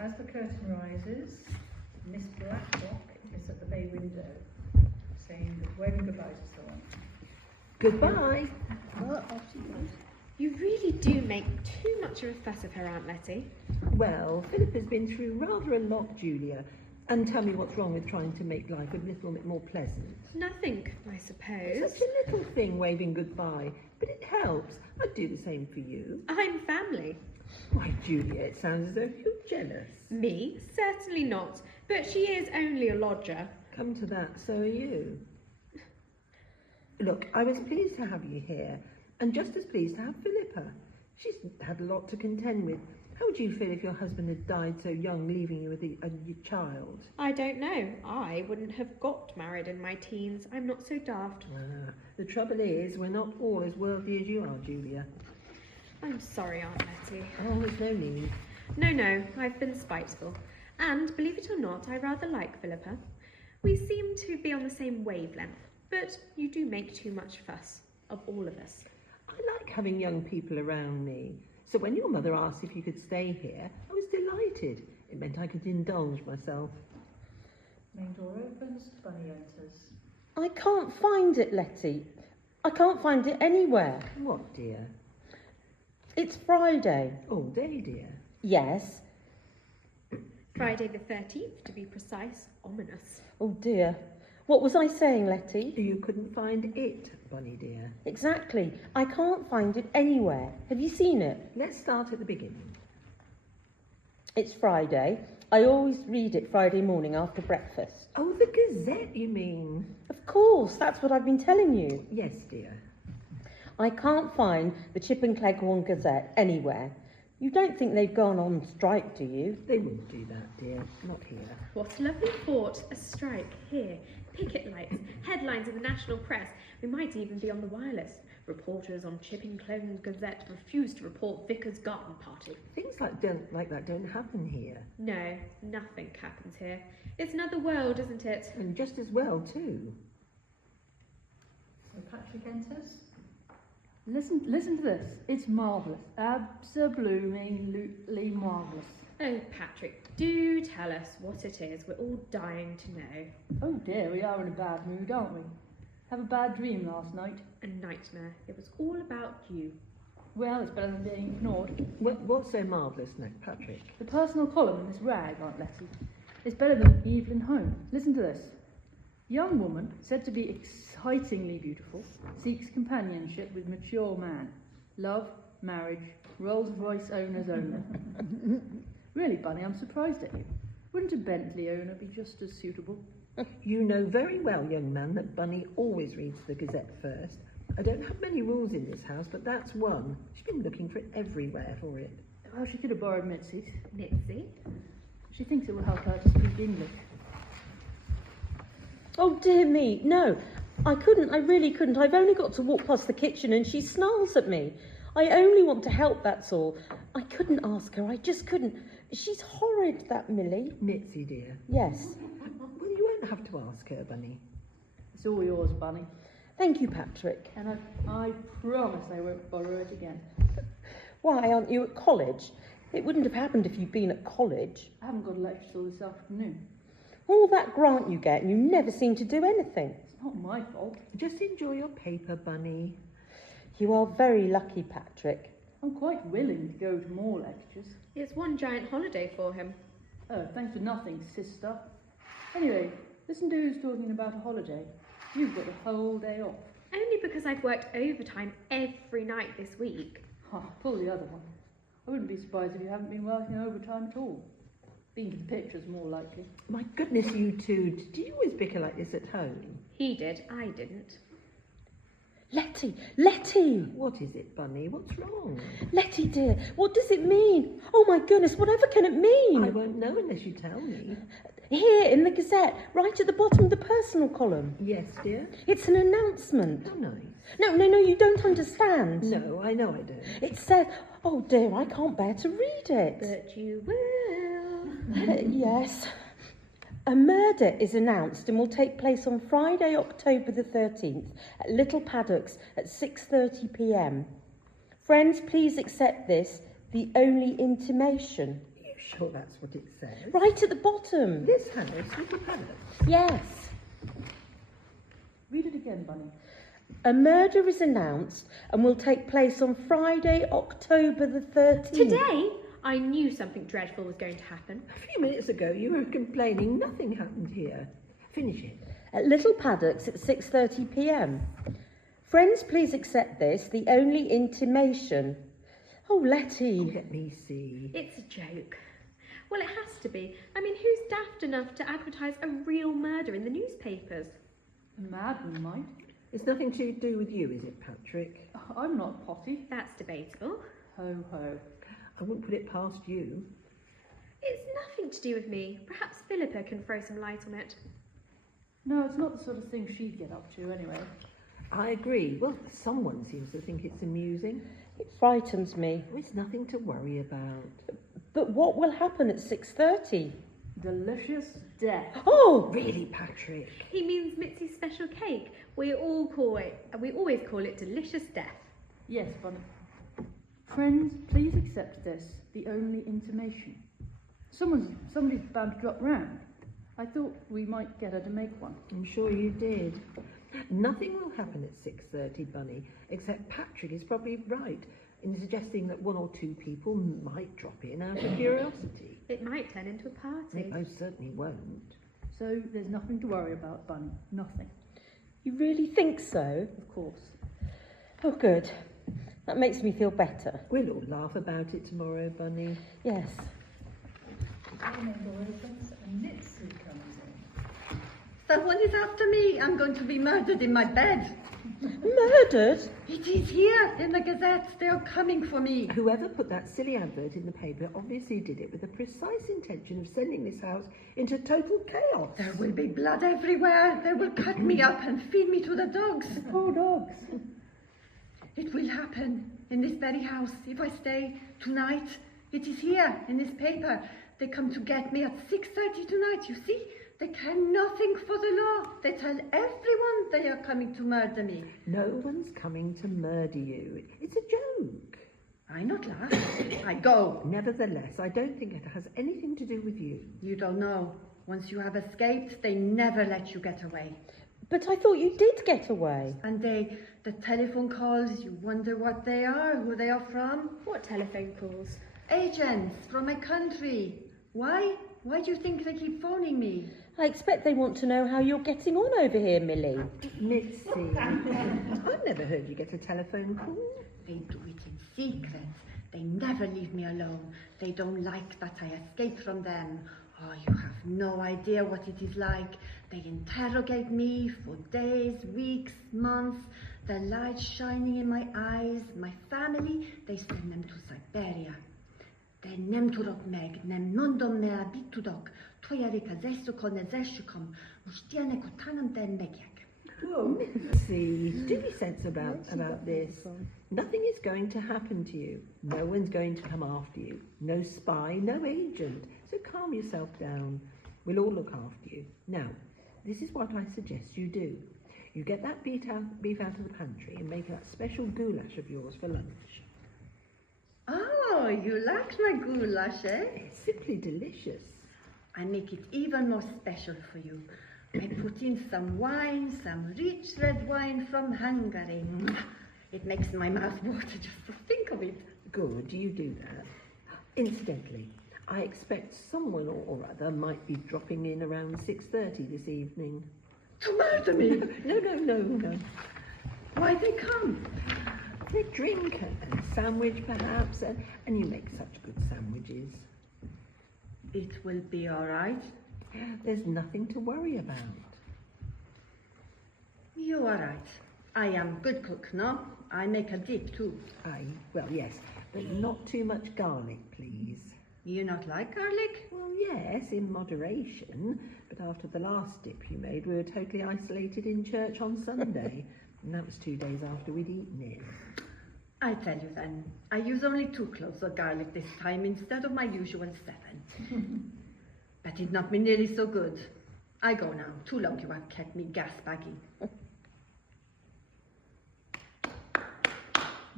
as the curtain rises, Miss Blacklock is at the bay window, saying, waving goodbye to someone. Goodbye. Well, off she goes. You really do make too much of a fuss of her, Aunt Letty. Well, Philip has been through rather a lot, Julia. And tell me what's wrong with trying to make life a little bit more pleasant. Nothing, I suppose. Such a little thing, waving goodbye. But it helps. I'd do the same for you. I'm family. Why, Julia, it sounds as though you're jealous. Me? Certainly not. But she is only a lodger. Come to that, so are you. Look, I was pleased to have you here, and just as pleased to have Philippa. She's had a lot to contend with. How would you feel if your husband had died so young, leaving you with a child? I don't know. I wouldn't have got married in my teens. I'm not so daft. The trouble is, we're not all as worldly as you are, Julia. I'm sorry, Aunt Letty. Oh, there's no need. No, I've been spiteful. And, believe it or not, I rather like Philippa. We seem to be on the same wavelength, but you do make too much fuss of all of us. I like having young people around me. So when your mother asked if you could stay here, I was delighted. It meant I could indulge myself. Main door opens, Bunny enters. I can't find it, Letty. I can't find it anywhere. What, dear? It's Friday. All day, dear. Yes. Friday the 13th, to be precise. Ominous. Oh dear. What was I saying, Letty? You couldn't find it, Bunny dear. Exactly. I can't find it anywhere. Have you seen it? Let's start at the beginning. It's Friday. I always read it Friday morning after breakfast. Oh, the Gazette, you mean? Of course, that's what I've been telling you. Yes, dear. I can't find the Chip and Cleghorn Gazette anywhere. You don't think they've gone on strike, do you? They wouldn't do that, dear. Not here. What a lovely thought. A strike here. Picket lights. Headlines in the national press. We might even be on the wireless. Reporters on Chipping Clone Gazette refuse to report Vicar's garden party. Things like that don't happen here. No, nothing happens here. It's another world, isn't it? And just as well, too. So Patrick enters. Listen to this. It's marvellous. Absolutely marvellous. Oh, Patrick, do tell us what it is. We're all dying to know. Oh dear, we are in a bad mood, aren't we? Have a bad dream last night? A nightmare. It was all about you. Well, it's better than being ignored. What's so marvellous, Patrick? The personal column in this rag, Aunt Letty, is better than Evelyn Home. Listen to this. Young woman, said to be excitingly beautiful, seeks companionship with mature man. Love, marriage, Rolls-Royce owner's owner. Really, Bunny, I'm surprised at you. Wouldn't a Bentley owner be just as suitable? You know very well, young man, that Bunny always reads the Gazette first. I don't have many rules in this house, but that's one. She's been looking for it everywhere for it. Well, she could have borrowed Mitzi's. Mitzi? She thinks it will help her to speak English. Oh dear me, no. I really couldn't. I've only got to walk past the kitchen and she snarls at me. I only want to help, that's all. I couldn't ask her, I just couldn't. She's horrid, that Millie. Mitzi, dear. Yes. Well, you won't have to ask her, Bunny. It's all yours, Bunny. Thank you, Patrick. And I promise I won't borrow it again. Why, aren't you at college? It wouldn't have happened if you'd been at college. I haven't got a lecture till this afternoon. All that grant you get and you never seem to do anything. It's not my fault. Just enjoy your paper, Bunny. You are very lucky, Patrick. I'm quite willing to go to more lectures. It's one giant holiday for him. Oh, thanks for nothing, sister. Anyway, listen to who's talking about a holiday. You've got a whole day off. Only because I've worked overtime every night this week. Pull the other one. I wouldn't be surprised if you haven't been working overtime at all. Been to the pictures, more likely. My goodness, you two. Do you always bicker like this at home? He did, I didn't. Letty! What is it, Bunny? What's wrong? Letty, dear, what does it mean? Oh, my goodness, whatever can it mean? I won't know unless you tell me. Here, in the Gazette, right at the bottom of the personal column. Yes, dear? It's an announcement. Oh, nice. No, you don't understand. No, I know I don't. It says, oh dear, I can't bear to read it. But you will. Yes. A murder is announced and will take place on Friday, October the 13th at Little Paddocks at 6:30 p.m. Friends, please accept this, the only intimation. Are you Sure, that's what it says. Right at the bottom. This house, Little Paddock. Yes. Read it again, Bunny. A murder is announced and will take place on Friday, October the 13th. Today, I knew something dreadful was going to happen. A few minutes ago, you were complaining nothing happened here. Finish it. At Little Paddocks at 6:30 p.m. Friends, please accept this, the only intimation. Oh, Letty. Let me see. It's a joke. Well, it has to be. I mean, who's daft enough to advertise a real murder in the newspapers? A madman might. It's nothing to do with you, is it, Patrick? I'm not potty. That's debatable. Ho ho. I wouldn't put it past you. It's nothing to do with me. Perhaps Philippa can throw some light on it. No, it's not the sort of thing she'd get up to anyway. I agree. Well, someone seems to think it's amusing. It frightens me. It's nothing to worry about. But what will happen at 6:30? Delicious death. Oh, Really, Patrick? He means Mitzi's special cake. We always call it delicious death. Yes, Bunny. Friends, please accept this, the only intimation. Somebody's bound to drop round. I thought we might get her to make one. I'm sure you did. Nothing will happen at 6:30, Bunny, except Patrick is probably right in suggesting that one or two people might drop in out of curiosity. It might turn into a party. It most certainly won't. So there's nothing to worry about, Bunny. Nothing. you really think so? Of course. Oh, good. That makes me feel better. We'll all laugh about it tomorrow, Bunny. Yes. The window opens and Mitzi comes in. Someone is after me. I'm going to be murdered in my bed. Murdered? It is here in the Gazette. They are coming for me. Whoever put that silly advert in the paper obviously did it with the precise intention of sending this house into total chaos. There will be blood everywhere. They will cut me up and feed me to the dogs. Poor dogs. It will happen in this very house if I stay tonight. It is here in this paper. They come to get me at 6:30 tonight, you see? They care nothing for the law. They tell everyone they are coming to murder me. No one's coming to murder you. It's a joke. I not laugh. I go. Nevertheless, I don't think it has anything to do with you. You don't know. Once you have escaped, they never let you get away. But I thought you did get away. And the telephone calls, you wonder what they are, who they are from. What telephone calls? Agents from my country. Why? Why do you think they keep phoning me? I expect they want to know how you're getting on over here, Millie. Mitzi, I've never heard you get a telephone call. They do it in secret. They never leave me alone. They don't like that I escape from them. Oh, you have no idea what it is like. They interrogate me for days, weeks, months. The light shining in my eyes. My family, they send them to Siberia. They nem turok meg, nem nondom me abitudok. Tvojarika zesuko ne zeshukom. Ustiane kutanam den megjek. Oh, Mitzi, do be sense about this. Nothing is going to happen to you. No one's going to come after you. No spy, no agent. So calm yourself down. We'll all look after you. Now, this is what I suggest you do. You get that beef out of the pantry and make that special goulash of yours for lunch. Oh, you like my goulash, eh? It's simply delicious. I make it even more special for you. I put in some wine, some rich red wine from Hungary. It makes my mouth water just to think of it. Good, you do that. Incidentally, I expect someone or other might be dropping in around 6:30 this evening. To murder me? No. Why they come? For a drink and a sandwich, perhaps, and you make such good sandwiches. It will be all right. There's nothing to worry about. You are right. I am good cook, no? I make a dip too. Well, yes, but not too much garlic, please. You not like garlic? Well, yes, in moderation, but after the last dip you made, we were totally isolated in church on Sunday, and that was 2 days after we'd eaten it. I tell you then, I use only 2 cloves of garlic this time instead of my usual 7. But it not been nearly so good. I go now. Too long you have kept me gas bagging.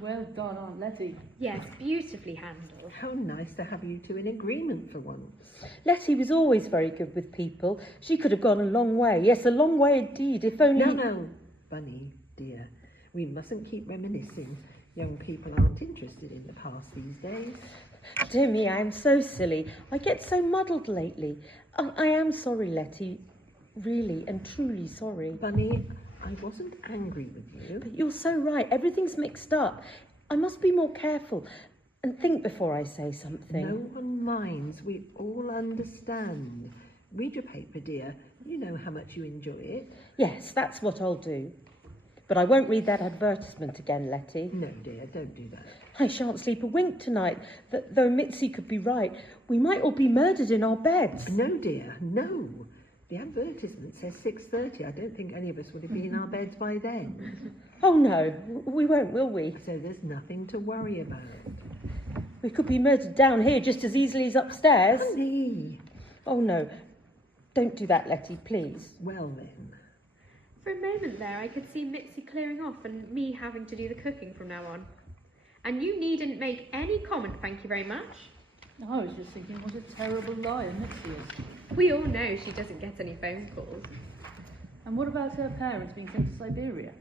Well done, Aunt Letty. Yes, beautifully handled. How nice to have you two in agreement for once. Letty was always very good with people. She could have gone a long way. Yes, a long way indeed, if only... No, Bunny, dear. We mustn't keep reminiscing. Young people aren't interested in the past these days. Dear me, I am so silly. I get so muddled lately. I am sorry, Letty. Really and truly sorry. Bunny, I wasn't angry with you. But you're so right. Everything's mixed up. I must be more careful and think before I say something. No one minds. We all understand. Read your paper, dear. You know how much you enjoy it. Yes, that's what I'll do. But I won't read that advertisement again, Letty. No, dear, don't do that. I shan't sleep a wink tonight, though Mitzi could be right. We might all be murdered in our beds. No, dear, no. The advertisement says 6:30. I don't think any of us would have been in our beds by then. Oh no, we won't, will we? So there's nothing to worry about. We could be murdered down here just as easily as upstairs. Bunny! Oh no, don't do that, Letty, please. Well then. For a moment there, I could see Mitzi clearing off and me having to do the cooking from now on. And you needn't make any comment, thank you very much. I was just thinking what a terrible liar Mitzi is. We all know she doesn't get any phone calls. And what about her parents being sent to Siberia?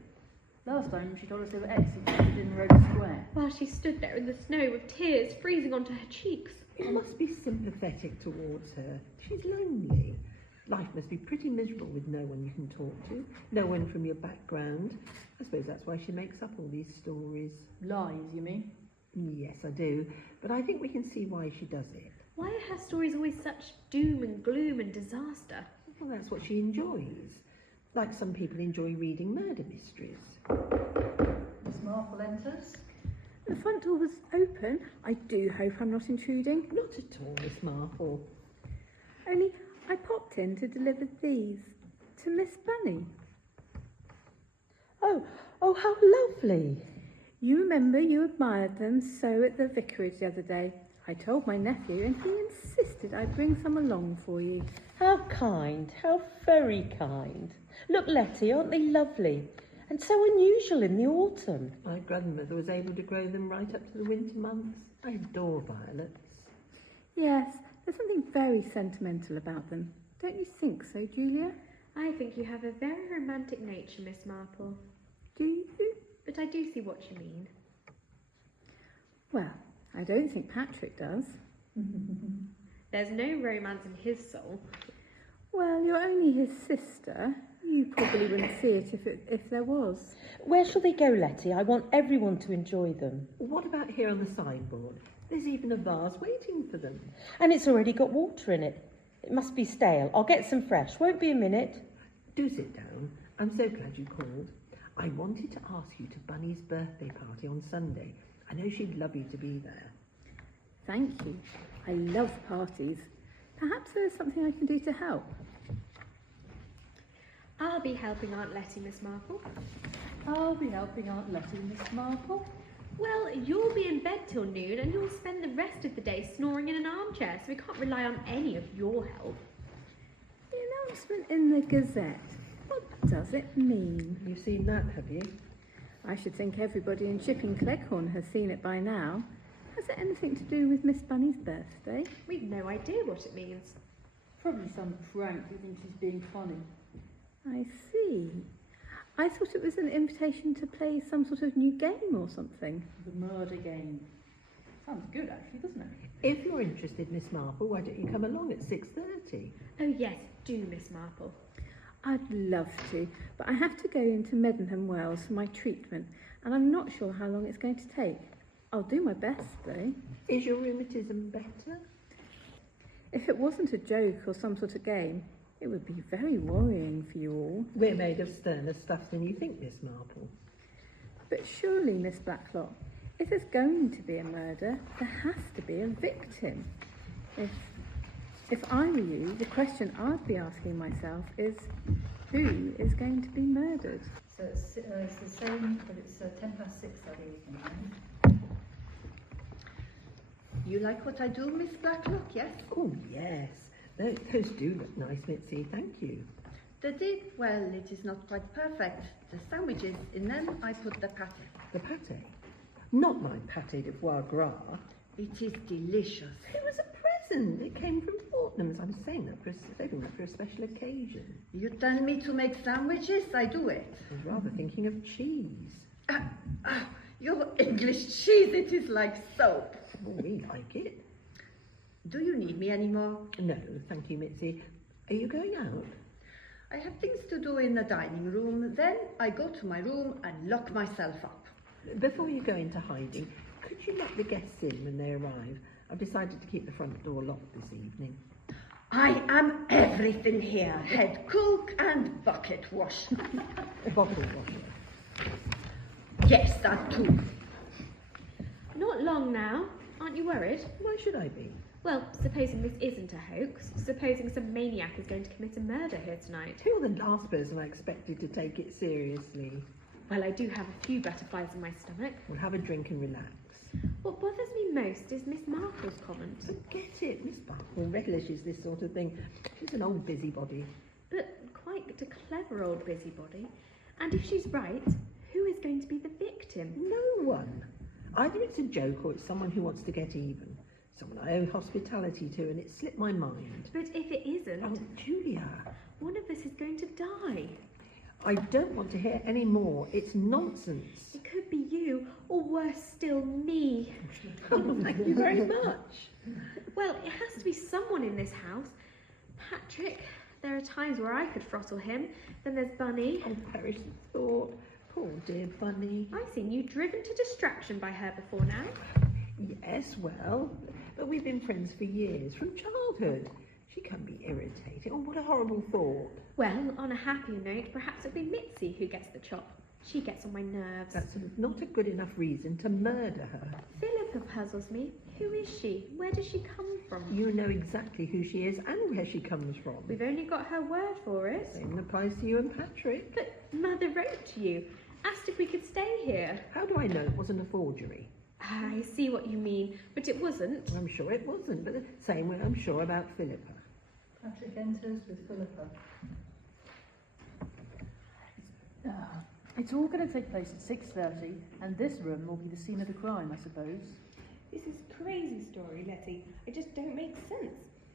Last time she told us they were executed in Rhodes Square. While she stood there in the snow with tears freezing onto her cheeks. You must be sympathetic towards her. She's lonely. Life must be pretty miserable with no one you can talk to, no one from your background. I suppose that's why she makes up all these stories. Lies, you mean? Yes, I do, but I think we can see why she does it. Why are her stories always such doom and gloom and disaster? Well, that's what she enjoys. Like some people enjoy reading murder mysteries. Miss Marple enters. The front door was open. I do hope I'm not intruding. Not at all, Miss Marple. Only I popped in to deliver these to Miss Bunny. Oh, how lovely. You remember you admired them so at the vicarage the other day. I told my nephew and he insisted I bring some along for you. How kind, how very kind. Look, Letty, aren't they lovely? And so unusual in the autumn. My grandmother was able to grow them right up to the winter months. I adore violets. Yes, there's something very sentimental about them. Don't you think so, Julia? I think you have a very romantic nature, Miss Marple. Do you? But I do see what you mean. Well, I don't think Patrick does. There's no romance in his soul. Well, you're only his sister. You probably wouldn't see it if there was. Where shall they go, Letty? I want everyone to enjoy them. What about here on the sideboard? There's even a vase waiting for them. And it's already got water in it. It must be stale. I'll get some fresh. Won't be a minute. Do sit down. I'm so glad you called. I wanted to ask you to Bunny's birthday party on Sunday. I know she'd love you to be there. Thank you. I love parties. Perhaps there's something I can do to help. I'll be helping Aunt Letty, Miss Marple. I'll be helping Aunt Letty, Miss Marple. Well, you'll be in bed till noon and you'll spend the rest of the day snoring in an armchair, so we can't rely on any of your help. The announcement in the Gazette. What does it mean? You've seen that, have you? I should think everybody in Chipping Cleghorn has seen it by now. Has it anything to do with Miss Bunny's birthday? We've no idea what it means. Probably some prank who thinks he's being funny. I see. I thought it was an invitation to play some sort of new game or something. The murder game. Sounds good, actually, doesn't it? If you're interested, Miss Marple, why don't you come along at 6:30? Oh yes, do, Miss Marple. I'd love to, but I have to go into Medenham Wells for my treatment, and I'm not sure how long it's going to take. I'll do my best, though. Is your rheumatism better? If it wasn't a joke or some sort of game, it would be very worrying for you all. We're made of sterner stuff than you think, Miss Marple. But surely, Miss Blacklock, if there's going to be a murder, there has to be a victim. If I were you, the question I'd be asking myself is, who is going to be murdered? So it's the same, but it's 6:10, I think. You like what I do, Miss Blacklock, yes? Oh, yes. Those do look nice, Mitzi. Thank you. The dip, well, it is not quite perfect. The sandwiches, in them I put the pate. The pate. Not my pâté de foie gras. It is delicious. It was a present. It came from Fortnum's. I'm saying that saving that for a special occasion. You tell me to make sandwiches, I do it. I was rather thinking of cheese. Your English cheese, it is like soap. Well, we like it. Do you need me anymore? No, thank you, Mitzi. Are you going out? I have things to do in the dining room. Then I go to my room and lock myself up. Before you go into hiding, could you let the guests in when they arrive? I've decided to keep the front door locked this evening. I am everything here. Head cook and bucket washer. Bottle washer. Yes, that too. Not long now. Aren't you worried? Why should I be? Well, supposing this isn't a hoax, supposing some maniac is going to commit a murder here tonight. You're the last person I expected to take it seriously. Well, I do have a few butterflies in my stomach. We'll have a drink and relax. What bothers me most is Miss Markle's comment. Forget it. Miss Markle relishes this sort of thing. She's an old busybody. But quite a clever old busybody. And if she's right, who is going to be the victim? No one. Either it's a joke or it's someone who wants to get even. Someone I owe hospitality to, and it slipped my mind. But if it isn't, Oh, Julia. one of us is going to die. I don't want to hear any more. It's nonsense. It could be you, or worse still, me. Oh, thank you very much. Well, it has to be someone in this house. Patrick, there are times where I could throttle him. Then there's Bunny. Oh, perish the thought. Poor dear Bunny. I've seen you driven to distraction by her before now. Yes, well, but we've been friends for years, from childhood. She can be irritating. Oh, what a horrible thought. Well, on a happier note, perhaps it'll be Mitzi who gets the chop. She gets on my nerves. That's not a good enough reason to murder her. Philippa puzzles me. Who is she? Where does she come from? You know exactly who she is and where she comes from. We've only got her word for it. Same applies to you and Patrick. But Mother wrote to you, asked if we could stay here. How do I know it wasn't a forgery? I see what you mean, but it wasn't. I'm sure it wasn't, but the same way I'm sure about Philippa. Patrick enters with Philippa. It's all going to take place at 6:30, and this room will be the scene of the crime, I suppose. This is crazy story, Letty. It just don't make sense.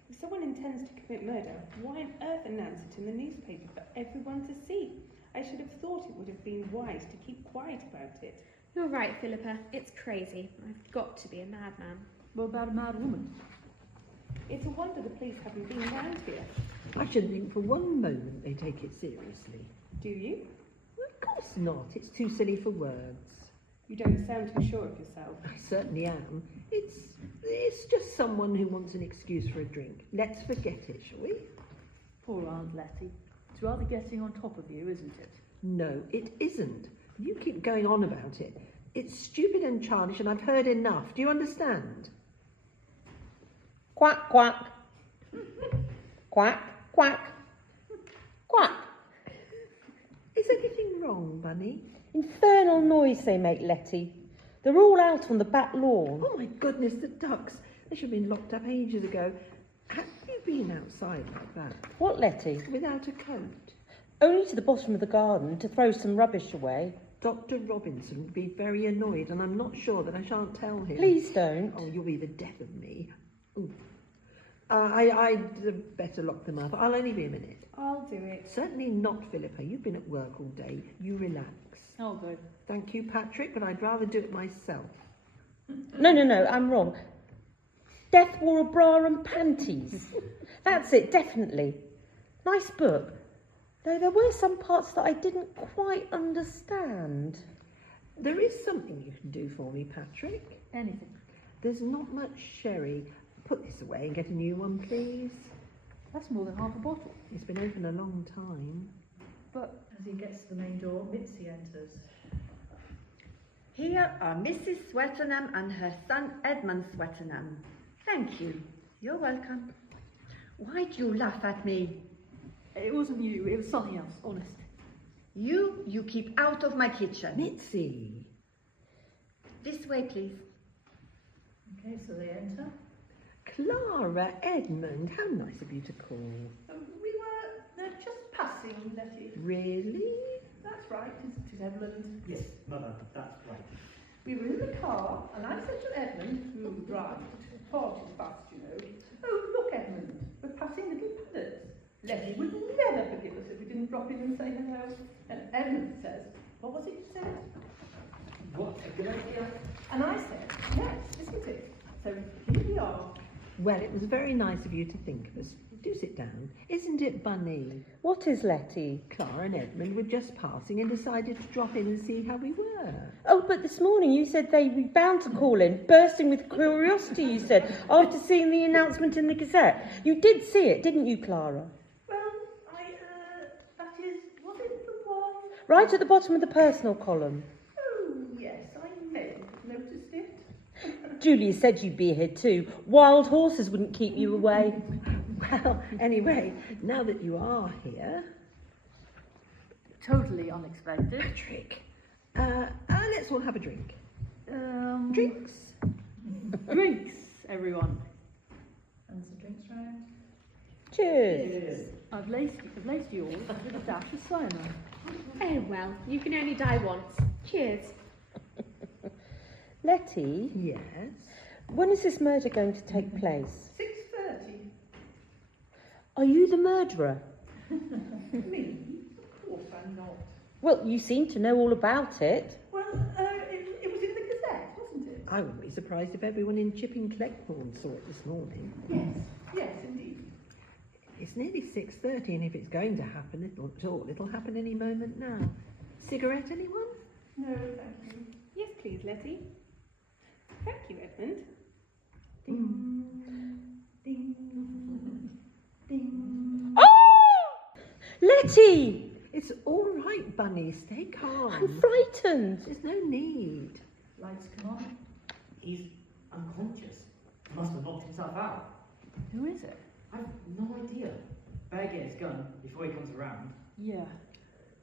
If someone intends to commit murder, why on earth announce it in the newspaper for everyone to see? I should have thought it would have been wise to keep quiet about it. You're right, Philippa. It's crazy. I've got to be a madman. What about a mad woman? It's a wonder the police haven't been round here. I shouldn't think for one moment they take it seriously. Do you? Well, of course not. It's too silly for words. You don't sound too sure of yourself. I certainly am. It's just someone who wants an excuse for a drink. Let's forget it, shall we? Poor Aunt Letty. It's rather getting on top of you, isn't it? No, it isn't. You keep going on about it. It's stupid and childish, and I've heard enough. Do you understand? Quack, quack. Quack, quack. Quack. Is anything wrong, Bunny? Infernal noise they make, Letty. They're all out on the back lawn. Oh my goodness, the ducks. They should have been locked up ages ago. Have you been outside like that? What, Letty? Without a coat? Only to the bottom of the garden to throw some rubbish away. Dr. Robinson would be very annoyed, and I'm not sure that I shan't tell him. Please don't. Oh, you'll be the death of me. Ooh. I'd better lock them up. I'll only be a minute. I'll do it. Certainly not, Philippa. You've been at work all day. You relax. I'll go. Thank you, Patrick, but I'd rather do it myself. No, I'm wrong. Death wore a bra and panties. That's it, definitely. Nice book. Though there were some parts that I didn't quite understand. There is something you can do for me, Patrick. Anything. There's not much sherry. Put this away and get a new one, please. That's more than half a bottle. It's been open a long time. But As he gets to the main door, Mitzi enters. Here are Mrs. Swettenham and her son Edmund Swettenham. Thank you. You're welcome. Why do you laugh at me? it wasn't you, it was something else, honest. You keep out of my kitchen. Mitzi. This way, please. Okay, so they enter. Clara, Edmund, how nice of you to call. We were just passing, Letty. Really? That's right, 'tis Edmund. Yes, Mother, that's right. We were in the car, and I said to Edmund, who drives, party fast, you know, oh, look, Edmund, we're passing little paddocks. Letty would never forgive us if we didn't drop in and say hello. And Edmund says, what was it you said? What a good idea. And I said, yes, isn't it? So here we are. Well, it was very nice of you to think of us. Do sit down. Isn't it, Bunny? What is Letty? Clara and Edmund were just passing and decided to drop in and see how we were. Oh, but this morning you said they'd be bound to call in, bursting with curiosity, you said, after seeing the announcement in the Gazette. You did see it, didn't you, Clara? Well, that is, was it the one? Right at the bottom of the personal column. Oh, yes, I may have noticed it. Julia said you'd be here too. Wild horses wouldn't keep you away. Well, anyway, now that you are here, Totally unexpected. Patrick, let's all have a drink. Drinks? Drinks, everyone. And some drinks round. Cheers. I've laced you all with a dash of cyanide. Oh well, you can only die once. Cheers. Letty, Yes. when is this murder going to take place? 6:30. Are you the murderer? Me? Of course I'm not. Well, you seem to know all about it. Well, it was in the Gazette, wasn't it? I wouldn't be surprised if everyone in Chipping Cleckthorne saw it this morning. Yes, indeed. It's nearly 6:30, and if it's going to happen it'll happen any moment now. Cigarette, anyone? No, thank you. Yes, please, Letty. Thank you, Edmund. Oh! Letty! It's all right, Bunny. Stay calm. I'm frightened. There's no need. Lights come on. He's unconscious. Must have knocked himself out. Who is it? I've no idea. Better get his gun before he comes around. Yeah.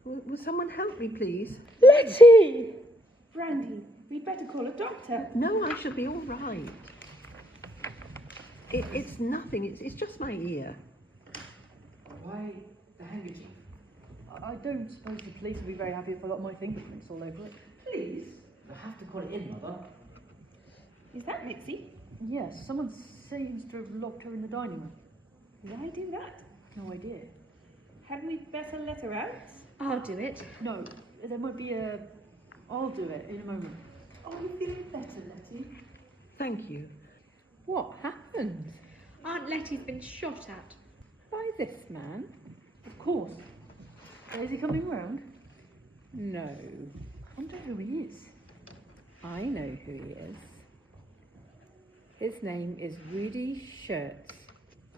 Will someone help me, please? Letty! Brandy, we'd better call a doctor. No, I shall be all right. It's nothing. It's just my ear. Why the handkerchief? I don't suppose the police will be very happy if I got my fingerprints all over it. Please. You'll have to call it in, Mother. Is that Mitzi? Yes, someone seems to have locked her in the dining room. Why do that? No idea. Hadn't we better let her out? I'll do it. No, there might be a... I'll do it in a moment. Are you feeling better, Letty? Thank you. What happened? Aunt Letty's been shot at. By this man? Of course. Is he coming round? No. I wonder who he is. I know who he is. His name is Rudy Shirts,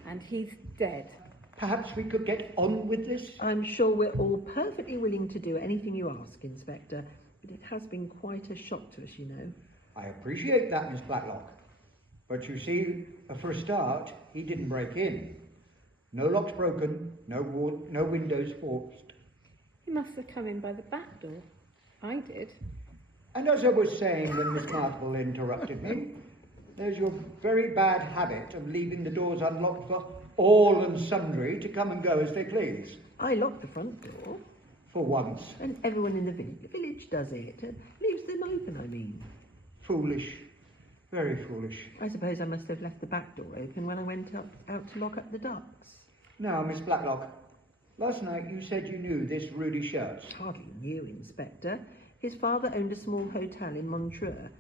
and he's dead. Perhaps we could get on with this? I'm sure we're all perfectly willing to do anything you ask, Inspector, but it has been quite a shock to us, you know. I appreciate that, Miss Blacklock. But you see, for a start, he didn't break in. No locks broken, no windows forced. He must have come in by the back door. I did. And as I was saying when Miss Marple interrupted me, there's your very bad habit of leaving the doors unlocked for all and sundry to come and go as they please. I locked the front door, For once. and everyone in the village does it, and leaves them open, I mean. Foolish. Very foolish. I suppose I must have left the back door open when I went out to lock up the ducks. Now, Miss Blacklock, last night you said you knew this Rudy Shirts. Hardly knew, Inspector. His father owned a small hotel in Montreux.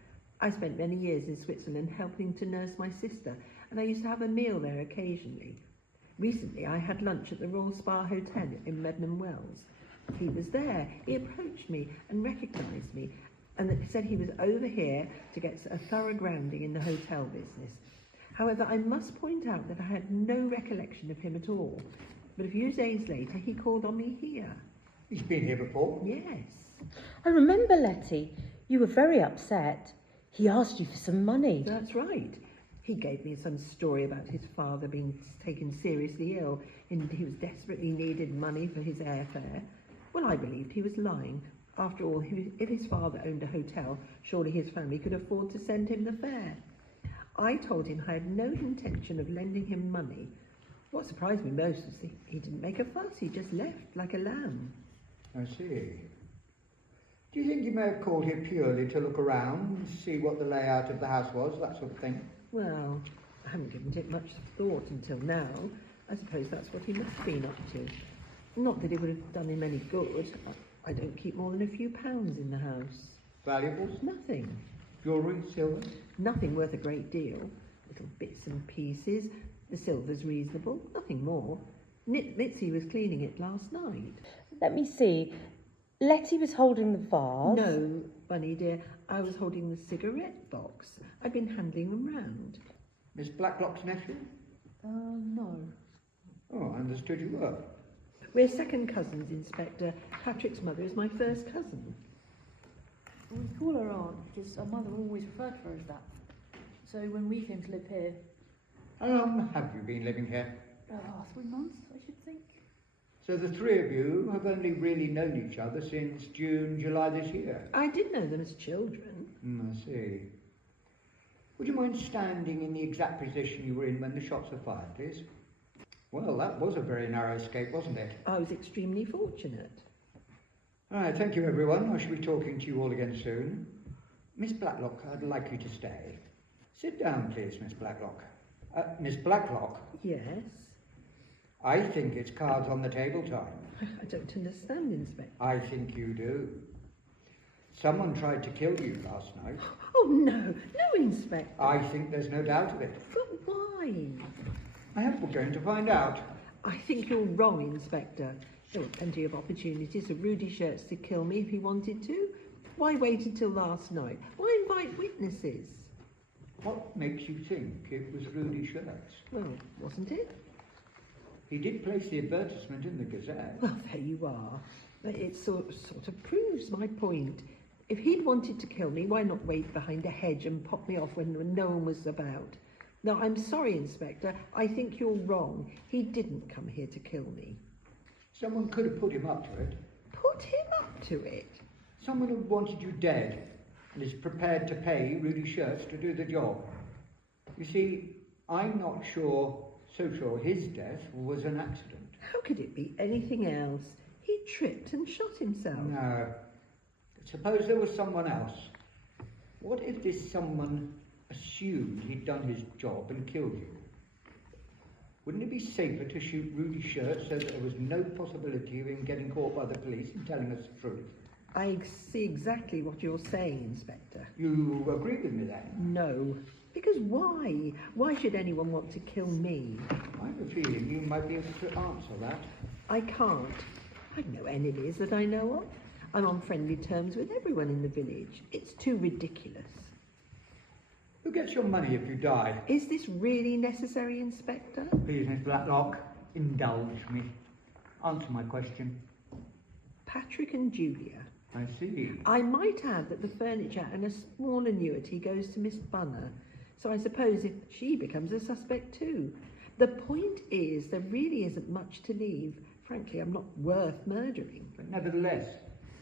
I spent many years in Switzerland helping to nurse my sister, and I used to have a meal there occasionally. Recently, I had lunch at the Royal Spa Hotel in Medmenham Wells. He was there. He approached me and recognised me, and said he was over here to get a thorough grounding in the hotel business. However, I must point out that I had no recollection of him at all. But a few days later, he called on me here. He's been here before? Yes. I remember, Letty. You were very upset. He asked you for some money. That's right. He gave me some story about his father being taken seriously ill, and he was desperately needed money for his airfare. Well, I believed he was lying. After all, if his father owned a hotel, surely his family could afford to send him the fare. I told him I had no intention of lending him money. What surprised me most was he didn't make a fuss. He just left like a lamb. I see. Do you think you may have called here purely to look around, see what the layout of the house was, that sort of thing? Well, I haven't given it much thought until now. I suppose that's what he must have been up to. Not that it would have done him any good. I don't keep more than a few pounds in the house. Valuables? Nothing. Jewellery? Silver? Nothing worth a great deal. Little bits and pieces. The silver's reasonable. Nothing more. Mitzi was cleaning it last night. Let me see. Letty was holding the vase. No, Bunny dear, I was holding the cigarette box. I've been handing them round. Miss Blacklock's nephew? No. Oh, I understood you were. We're second cousins, Inspector. Patrick's mother is my first cousin. We call her aunt because our mother always referred to her as that. So when we came to live here, How long have you been living here? 3 months, I should think. So the three of you have only really known each other since June, July this year? I did know them as children. I see. Would you mind standing in the exact position you were in when the shots were fired, please? Well, that was a very narrow escape, wasn't it? I was extremely fortunate. All right, thank you, everyone. I shall be talking to you all again soon. Miss Blacklock, I'd like you to stay. Sit down, please, Miss Blacklock. Miss Blacklock, Yes? I think it's cards on the table time. I don't understand, Inspector. I think you do. Someone tried to kill you last night. Oh, no, Inspector. I think there's no doubt of it. But why? I hope we're going to find out. I think you're wrong, Inspector. There were plenty of opportunities for Rudy Shirts to kill me if he wanted to. Why wait until last night? Why invite witnesses? What makes you think it was Rudy Shirts? Well, wasn't it? He did place the advertisement in the Gazette. Well, there you are. But it sort of proves my point. If he'd wanted to kill me, why not wait behind a hedge and pop me off when no one was about? Now, I'm sorry, Inspector. I think you're wrong. He didn't come here to kill me. Someone could have put him up to it. Put him up to it? Someone who wanted you dead and is prepared to pay Rudy Shirts to do the job. You see, I'm not so sure his death was an accident. How could it be anything else? He tripped and shot himself. No. Suppose there was someone else. What if this someone assumed he'd done his job and killed you? Wouldn't it be safer to shoot Rudy Shirts so that there was no possibility of him getting caught by the police and telling us the truth? I see exactly what you're saying, Inspector. You agree with me then? No. Because why? Why should anyone want to kill me? I have a feeling you might be able to answer that. I can't. I've no enemies that I know of. I'm on friendly terms with everyone in the village. It's too ridiculous. Who gets your money if you die? Is this really necessary, Inspector? Please, Miss Blacklock, indulge me. Answer my question. Patrick and Julia. I see. I might add that the furniture and a small annuity goes to Miss Bunner, so I suppose if she becomes a suspect too. The point is, there really isn't much to leave. Frankly, I'm not worth murdering. But nevertheless,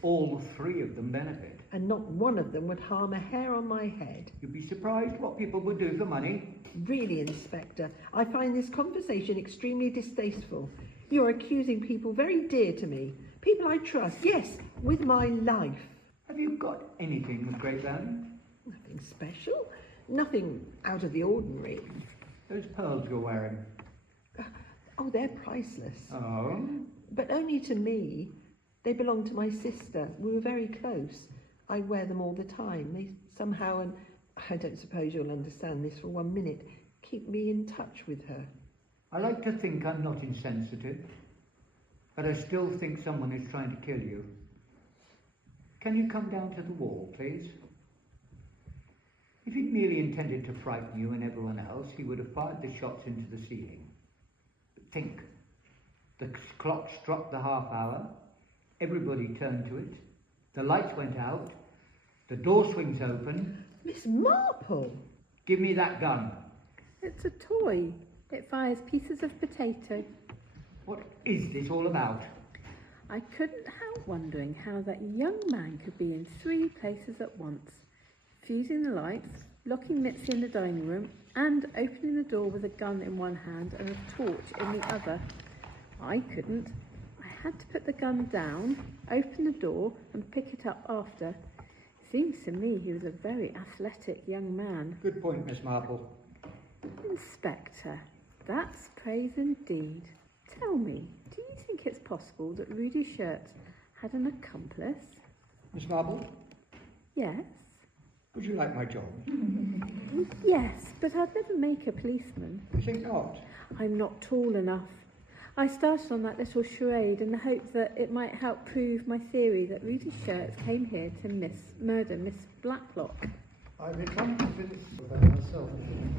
all three of them benefit. And not one of them would harm a hair on my head. You'd be surprised what people would do for money. Really, Inspector, I find this conversation extremely distasteful. You're accusing people very dear to me. People I trust, yes, with my life. Have you got anything of great value? Nothing special. Nothing out of the ordinary. Those pearls you're wearing. Oh, they're priceless. Oh? But only to me. They belong to my sister. We were very close. I wear them all the time. They somehow, and I don't suppose you'll understand this for 1 minute, keep me in touch with her. I like to think I'm not insensitive, but I still think someone is trying to kill you. Can you come down to the wall, please? If he'd merely intended to frighten you and everyone else, he would have fired the shots into the ceiling. But think, the clock struck the half hour, everybody turned to it, the lights went out, the door swings open. Miss Marple! Give me that gun. It's a toy. It fires pieces of potato. What is this all about? I couldn't help wondering how that young man could be in 3 places at once. Fusing the lights, locking Mitzi in the dining room, and opening the door with a gun in one hand and a torch in the other. I couldn't. I had to put the gun down, open the door, and pick it up after. Seems to me he was a very athletic young man. Good point, Miss Marple. Inspector, that's praise indeed. Tell me, do you think it's possible that Rudy Shirts had an accomplice? Miss Marple, Yes. would you like my job? Yes, but I'd never make a policeman. You think not? I'm not tall enough. I started on that little charade in the hope that it might help prove my theory that Rudy Shirts came here to murder Miss Blacklock. I've become convinced of that myself.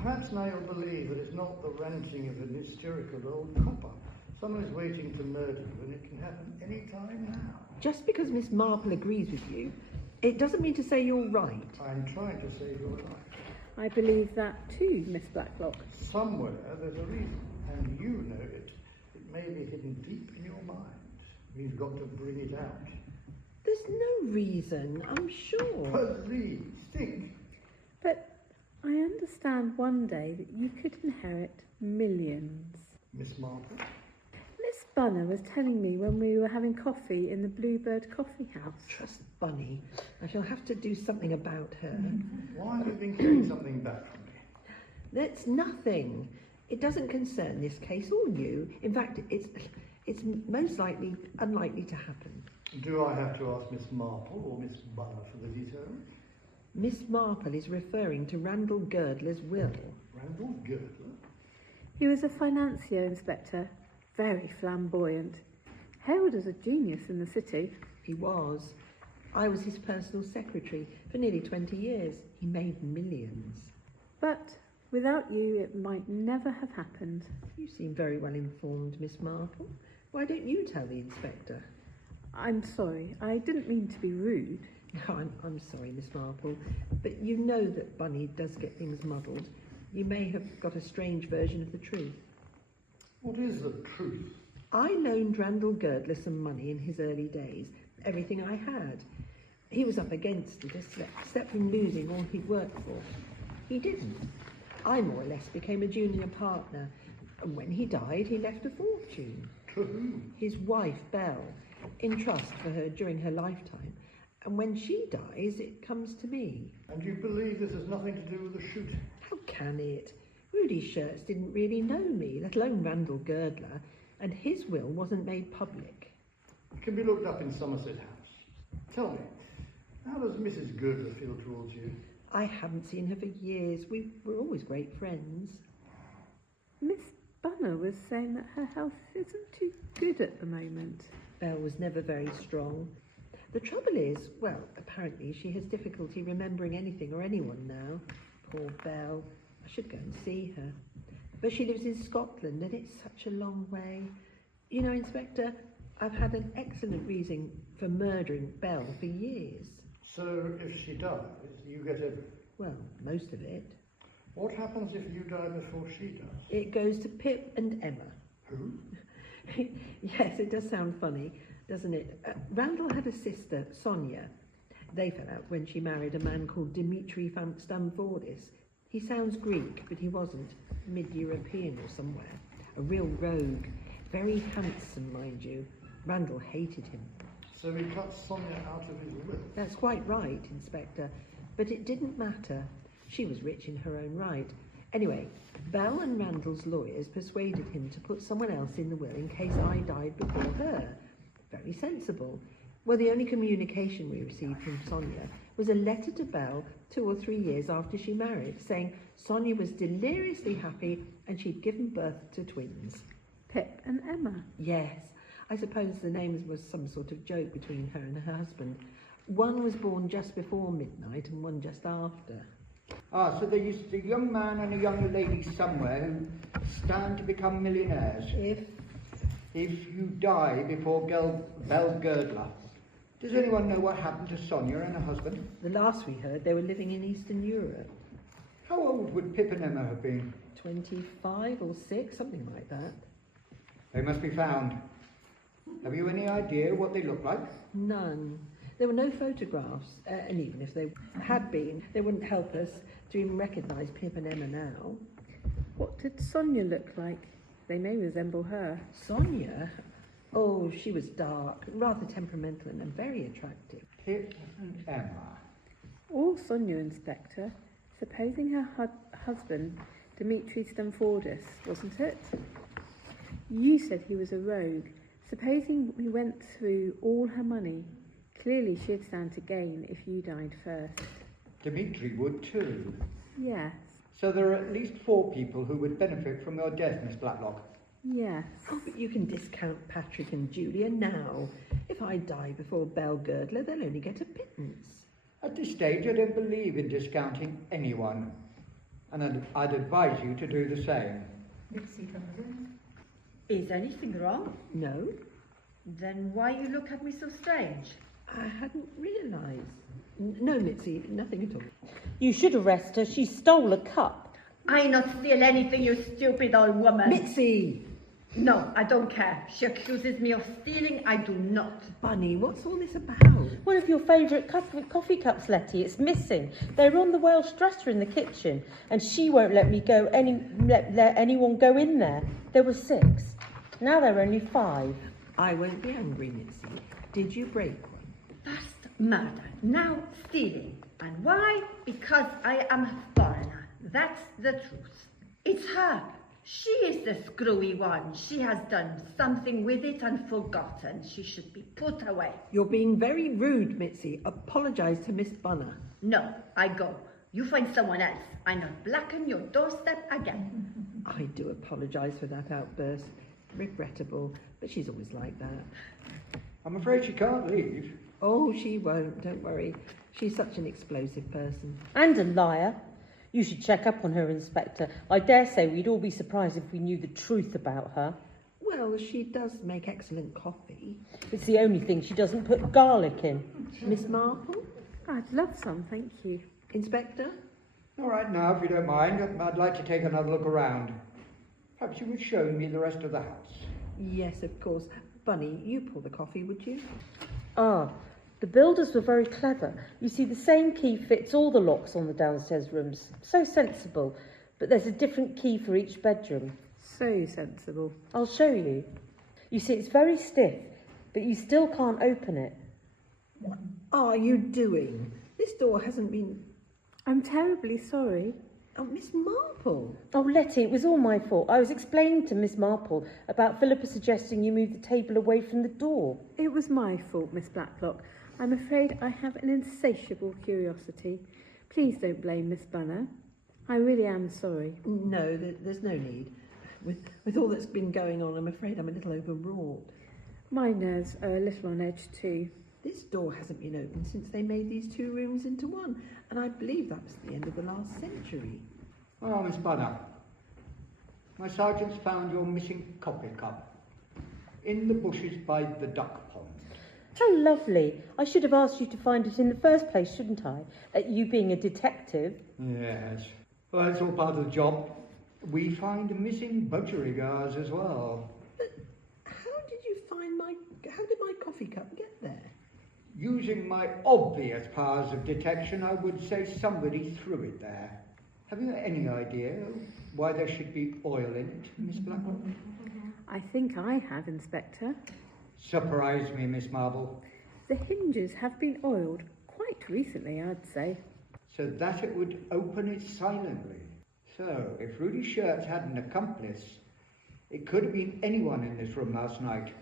Perhaps now you'll believe that it's not the ranting of an hysterical old copper. Someone is waiting to murder you, and it can happen any time now. Just because Miss Marple agrees with you, it doesn't mean to say you're right. I'm trying to save your life. I believe that too, Miss Blacklock. Somewhere there's a reason, and you know it. It may be hidden deep in your mind. We've got to bring it out. There's no reason, I'm sure. Please, think. But I understand one day that you could inherit millions. Miss Marple? Miss Bunner was telling me when we were having coffee in the Bluebird Coffee House. Trust Bunny. I shall have to do something about her. Why have you been keeping something back from me? That's nothing. It doesn't concern this case or you. In fact, it's most unlikely to happen. Do I have to ask Miss Marple or Miss Bunner for the details? Miss Marple is referring to Randall Girdler's will. Randall Girdler? He was a financier, Inspector. Very flamboyant. Hailed as a genius in the city. He was. I was his personal secretary for nearly 20 years. He made millions. But without you, it might never have happened. You seem very well informed, Miss Marple. Why don't you tell the inspector? I'm sorry. I didn't mean to be rude. No, I'm sorry, Miss Marple, but you know that Bunny does get things muddled. You may have got a strange version of the truth. What is the truth? I loaned Randall Girdler some money in his early days, everything I had. He was up against it, a step from losing all he'd worked for. He didn't. I more or less became a junior partner, and when he died, he left a fortune. To whom? His wife, Belle, in trust for her during her lifetime. And when she dies, it comes to me. And you believe this has nothing to do with the shooting? How can it? Rudy Shirts didn't really know me, let alone Randall Girdler, and his will wasn't made public. It can be looked up in Somerset House. Tell me, how does Mrs. Girdler feel towards you? I haven't seen her for years. We were always great friends. Miss Bunner was saying that her health isn't too good at the moment. Belle was never very strong. The trouble is, well, apparently she has difficulty remembering anything or anyone now. Poor Belle. I should go and see her. But she lives in Scotland and it's such a long way. You know, Inspector, I've had an excellent reason for murdering Belle for years. So if she dies, you get everything? Well, most of it. What happens if you die before she does? It goes to Pip and Emma. Who? Yes, it does sound funny, doesn't it? Randall had a sister, Sonia. They fell out when she married a man called Dimitri Stamfordis. He sounds Greek, but he wasn't. Mid-European or somewhere. A real rogue. Very handsome, mind you. Randall hated him. So he cut Sonia out of his will? That's quite right, Inspector. But it didn't matter. She was rich in her own right. Anyway, Belle and Randall's lawyers persuaded him to put someone else in the will in case I died before her. Very sensible. Well, the only communication we received from Sonia was a letter to Belle 2 or 3 years after she married, saying Sonia was deliriously happy and she'd given birth to twins. Pip and Emma? Yes. I suppose the names was some sort of joke between her and her husband. One was born just before midnight and one just after. Ah, so there is a young man and a young lady somewhere who stand to become millionaires. If you die before Belle Girdler. Does anyone know what happened to Sonia and her husband? The last we heard, they were living in Eastern Europe. How old would Pip and Emma have been? 25 or 6, something like that. They must be found. Have you any idea what they look like? None. There were no photographs, and even if they had been, they wouldn't help us to even recognise Pip and Emma now. What did Sonia look like? They may resemble her. Sonia? Oh, she was dark, rather temperamental and very attractive. Pip and Emma. Or Sonia, Inspector. Supposing her husband, Dimitris Stamfordis, wasn't it? You said he was a rogue. Supposing we went through all her money. Clearly she'd stand to gain if you died first. Dimitri would too. Yes. So there are at least 4 people who would benefit from your death, Miss Blacklock. Yes. Oh, but you can discount Patrick and Julia now. If I die before Belle Girdler, they'll only get a pittance. At this stage, I don't believe in discounting anyone. And I'd advise you to do the same. Mitzi comes in. Is anything wrong? No, Then why you look at me so strange? I hadn't realised. No, Mitzi, nothing at all. You should arrest her. She stole a cup. I not steal anything, you stupid old woman. Mitzi! No, I don't care. She accuses me of stealing. I do not. Bunny, what's all this about? One of your favourite coffee cups, Letty. It's missing. They were on the Welsh dresser in the kitchen, and she won't let me let anyone go in there. There were 6. Now there are only 5. I won't be angry, Mitzi. Did you break one? First murder, now stealing. And why? Because I am a foreigner. That's the truth. It's her. She is the screwy one. She has done something with it and forgotten. She should be put away. You're being very rude, Mitzi. Apologise to Miss Bunner. No, I go. You find someone else. I not blacken your doorstep again. I do apologise for that outburst. Regrettable, but she's always like that. I'm afraid she can't leave. Oh, she won't, don't worry. She's such an explosive person. And a liar. You should check up on her, Inspector. I dare say we'd all be surprised if we knew the truth about her. Well, she does make excellent coffee. It's the only thing she doesn't put garlic in. Miss Marple? I'd love some, thank you. Inspector? All right, now, if you don't mind, I'd like to take another look around. Perhaps you would show me the rest of the house. Yes, of course. Bunny, you pour the coffee, would you? Ah, the builders were very clever. You see, the same key fits all the locks on the downstairs rooms. So sensible. But there's a different key for each bedroom. So sensible. I'll show you. You see, it's very stiff, but you still can't open it. What are you doing? This door hasn't been... I'm terribly sorry. Oh, Miss Marple. Oh, Letty, it was all my fault. I was explaining to Miss Marple about Philippa suggesting you move the table away from the door. It was my fault, Miss Blacklock. I'm afraid I have an insatiable curiosity. Please don't blame Miss Bunner. I really am sorry. No, there's no need. With all that's been going on, I'm afraid I'm a little overwrought. My nerves are a little on edge too. This door hasn't been opened since they made these 2 rooms into one, and I believe that was the end of the last century. Oh, Miss Bunner, my sergeants found your missing coffee cup in the bushes by the duck pond. How lovely. I should have asked you to find it in the first place, shouldn't I? You being a detective. Yes. Well, it's all part of the job. We find missing budgerigars as well. But how did my coffee cup get there? Using my obvious powers of detection, I would say somebody threw it there. Have you any idea why there should be oil in it, Miss Blacklock? I think I have, Inspector. Surprise me, Miss Marble. The hinges have been oiled quite recently, I'd say. So that it would open it silently. So, if Rudy Schertz had an accomplice, it could have been anyone in this room last night.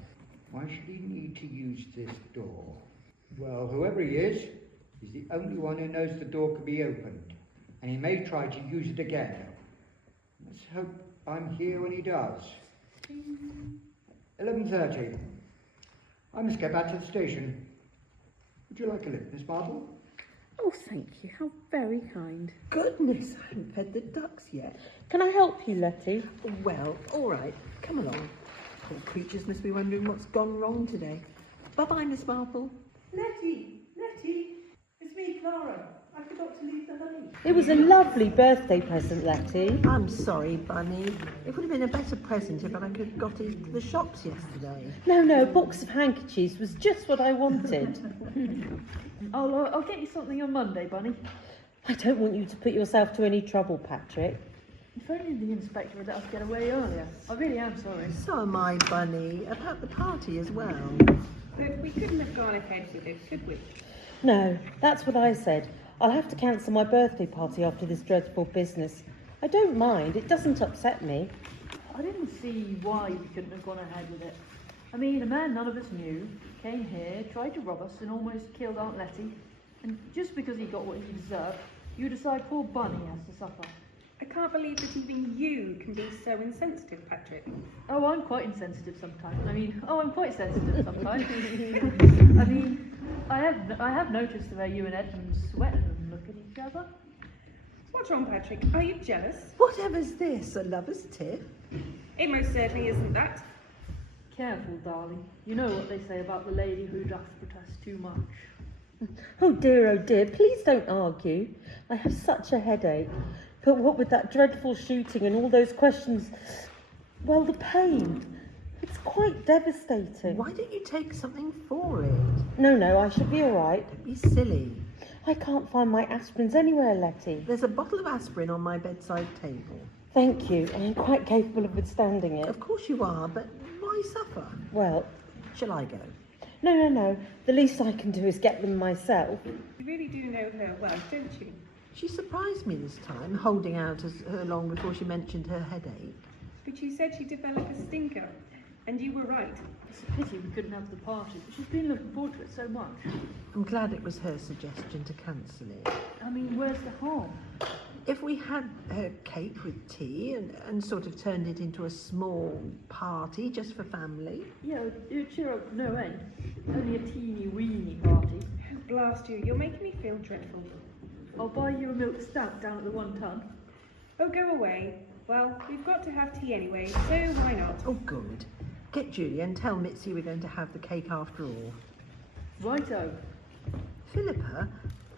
Why should he need to use this door? Well, whoever he is, he's the only one who knows the door can be opened. And he may try to use it again. Let's hope I'm here when he does. 11:30. I must get back to the station. Would you like a lift, Miss Marble? Oh, thank you. How very kind. Goodness, I haven't fed the ducks yet. Can I help you, Letty? Well, all right, come along. Poor creatures must be wondering what's gone wrong today. Bye-bye, Miss Marple. Letty, it's me, Clara. I forgot to leave the honey. It was a lovely birthday present, Letty. I'm sorry, Bunny. It would have been a better present if I could have got it to the shops yesterday. No, a box of handkerchiefs was just what I wanted. I'll get you something on Monday, Bunny. I don't want you to put yourself to any trouble, Patrick. If only the inspector had let us get away earlier. I really am sorry. So am I, Bunny. About the party as well. But we couldn't have gone ahead with it, could we? No, that's what I said. I'll have to cancel my birthday party after this dreadful business. I don't mind. It doesn't upset me. I didn't see why we couldn't have gone ahead with it. I mean, a man none of us knew came here, tried to rob us, and almost killed Aunt Letty. And just because he got what he deserved, you decide poor Bunny has to suffer. I can't believe that even you can be so insensitive, Patrick. Oh, I'm quite insensitive sometimes. I'm quite sensitive sometimes. I mean, I have noticed the way you and Edmund sweat and look at each other. What's wrong, Patrick? Are you jealous? Whatever's this? A lover's tiff? It most certainly isn't that. Careful, darling. You know what they say about the lady who doth protest too much. Oh dear, please don't argue. I have such a headache. But what with that dreadful shooting and all those questions, well, the pain, it's quite devastating. Why don't you take something for it? No, I should be all right. Don't be silly. I can't find my aspirins anywhere, Letty. There's a bottle of aspirin on my bedside table. Thank you. I'm quite capable of withstanding it. Of course you are, but why suffer? Well, shall I go? No. The least I can do is get them myself. You really do know her well, don't you? She surprised me this time, holding out her long before she mentioned her headache. But you said she developed a stinker, and you were right. It's a pity we couldn't have the party, but she's been looking forward to it so much. I'm glad it was her suggestion to cancel it. I mean, where's the harm? If we had her cake with tea and sort of turned it into a small party just for family. Yeah, it would cheer up no end. Only a teeny weeny party. Oh, blast you, you're making me feel dreadful. I'll buy you a milk stout down at the 1 ton. Oh, go away. Well, we've got to have tea anyway, so why not? Oh, good. Get Julia and tell Mitzi we're going to have the cake after all. Righto. Philippa,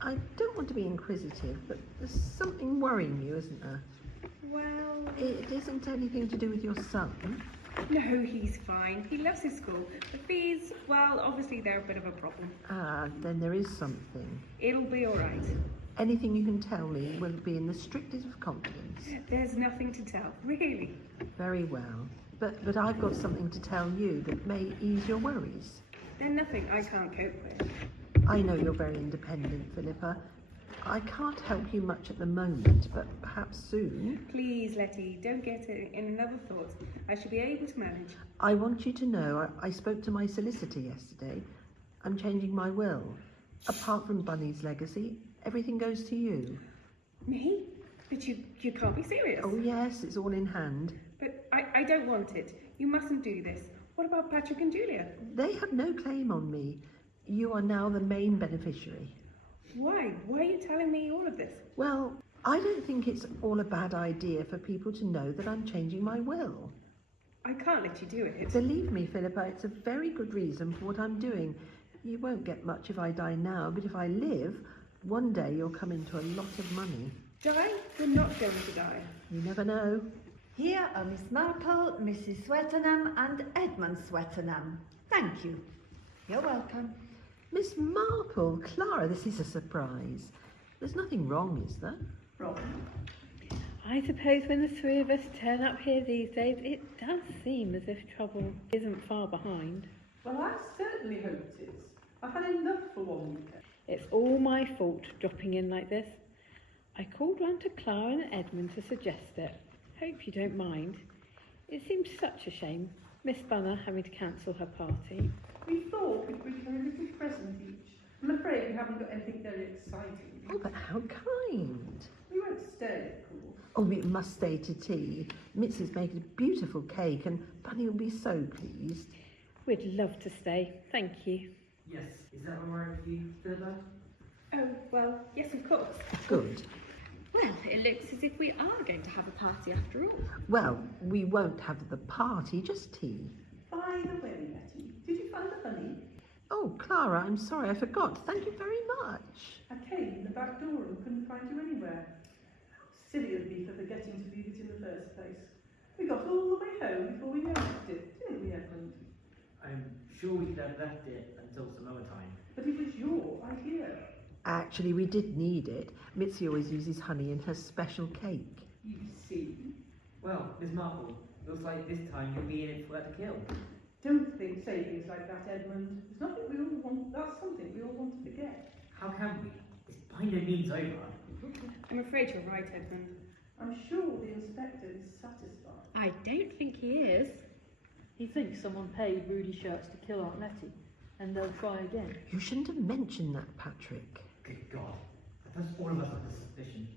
I don't want to be inquisitive, but there's something worrying you, isn't there? Well... It isn't anything to do with your son? No, he's fine. He loves his school. The fees, well, obviously they're a bit of a problem. Ah, then there is something. It'll be all right. Anything you can tell me will be in the strictest of confidence. There's nothing to tell, really. Very well. But I've got something to tell you that may ease your worries. Then nothing I can't cope with. I know you're very independent, Philippa. I can't help you much at the moment, but perhaps soon. Please, Letty, don't get in another thought. I shall be able to manage. I want you to know I spoke to my solicitor yesterday. I'm changing my will. Apart from Bunny's legacy, everything goes to you. Me? But you can't be serious. Oh yes, it's all in hand. But I don't want it. You mustn't do this. What about Patrick and Julia? They have no claim on me. You are now the main beneficiary. Why? Why are you telling me all of this? Well, I don't think it's all a bad idea for people to know that I'm changing my will. I can't let you do it. Believe me, Philippa, it's a very good reason for what I'm doing. You won't get much if I die now, but if I live, one day you'll come into a lot of money. Die? You're not going to die. You never know. Here are Miss Marple, Mrs. Swettenham and Edmund Swettenham. Thank you. You're welcome. Miss Marple, Clara, this is a surprise. There's nothing wrong, is there? Wrong. I suppose when the three of us turn up here these days, it does seem as if trouble isn't far behind. Well, I certainly hope it is. I've had enough for one weekend. It's all my fault dropping in like this. I called round to Clara and Edmund to suggest it. Hope you don't mind. It seems such a shame, Miss Bunner having to cancel her party. We thought we'd bring her a little present each. I'm afraid we haven't got anything very exciting. Oh, but how kind. We won't stay, of course. Oh, we must stay to tea. Mitzi's making a beautiful cake and Bunny will be so pleased. We'd love to stay, thank you. Yes, is that all right with you, Philippa? Oh, well, yes, of course. Good. Well, it looks as if we are going to have a party after all. Well, we won't have the party, just tea. By the way, Letty, did you find the honey? Oh, Clara, I'm sorry, I forgot. Thank you very much. I came in the back door and couldn't find you anywhere. How silly of me for forgetting to leave it in the first place. We got all the way home before we noticed it, didn't we, Edmund? I'm sure we could have left it until some other time. But it was your idea. Actually, we did need it. Mitzi always uses honey in her special cake. You see, Miss Marple, looks like this time you'll be in it for her to kill. Don't say things like that, Edmund. It's nothing we all want. That's something we all want to forget. How can we? It's by no means over. I'm afraid you're right, Edmund. I'm sure the inspector is satisfied. I don't think he is. He thinks someone paid Rudy Shirts to kill Aunt Letty, and they'll try again. You shouldn't have mentioned that, Patrick. Good God. That puts all of us under suspicion.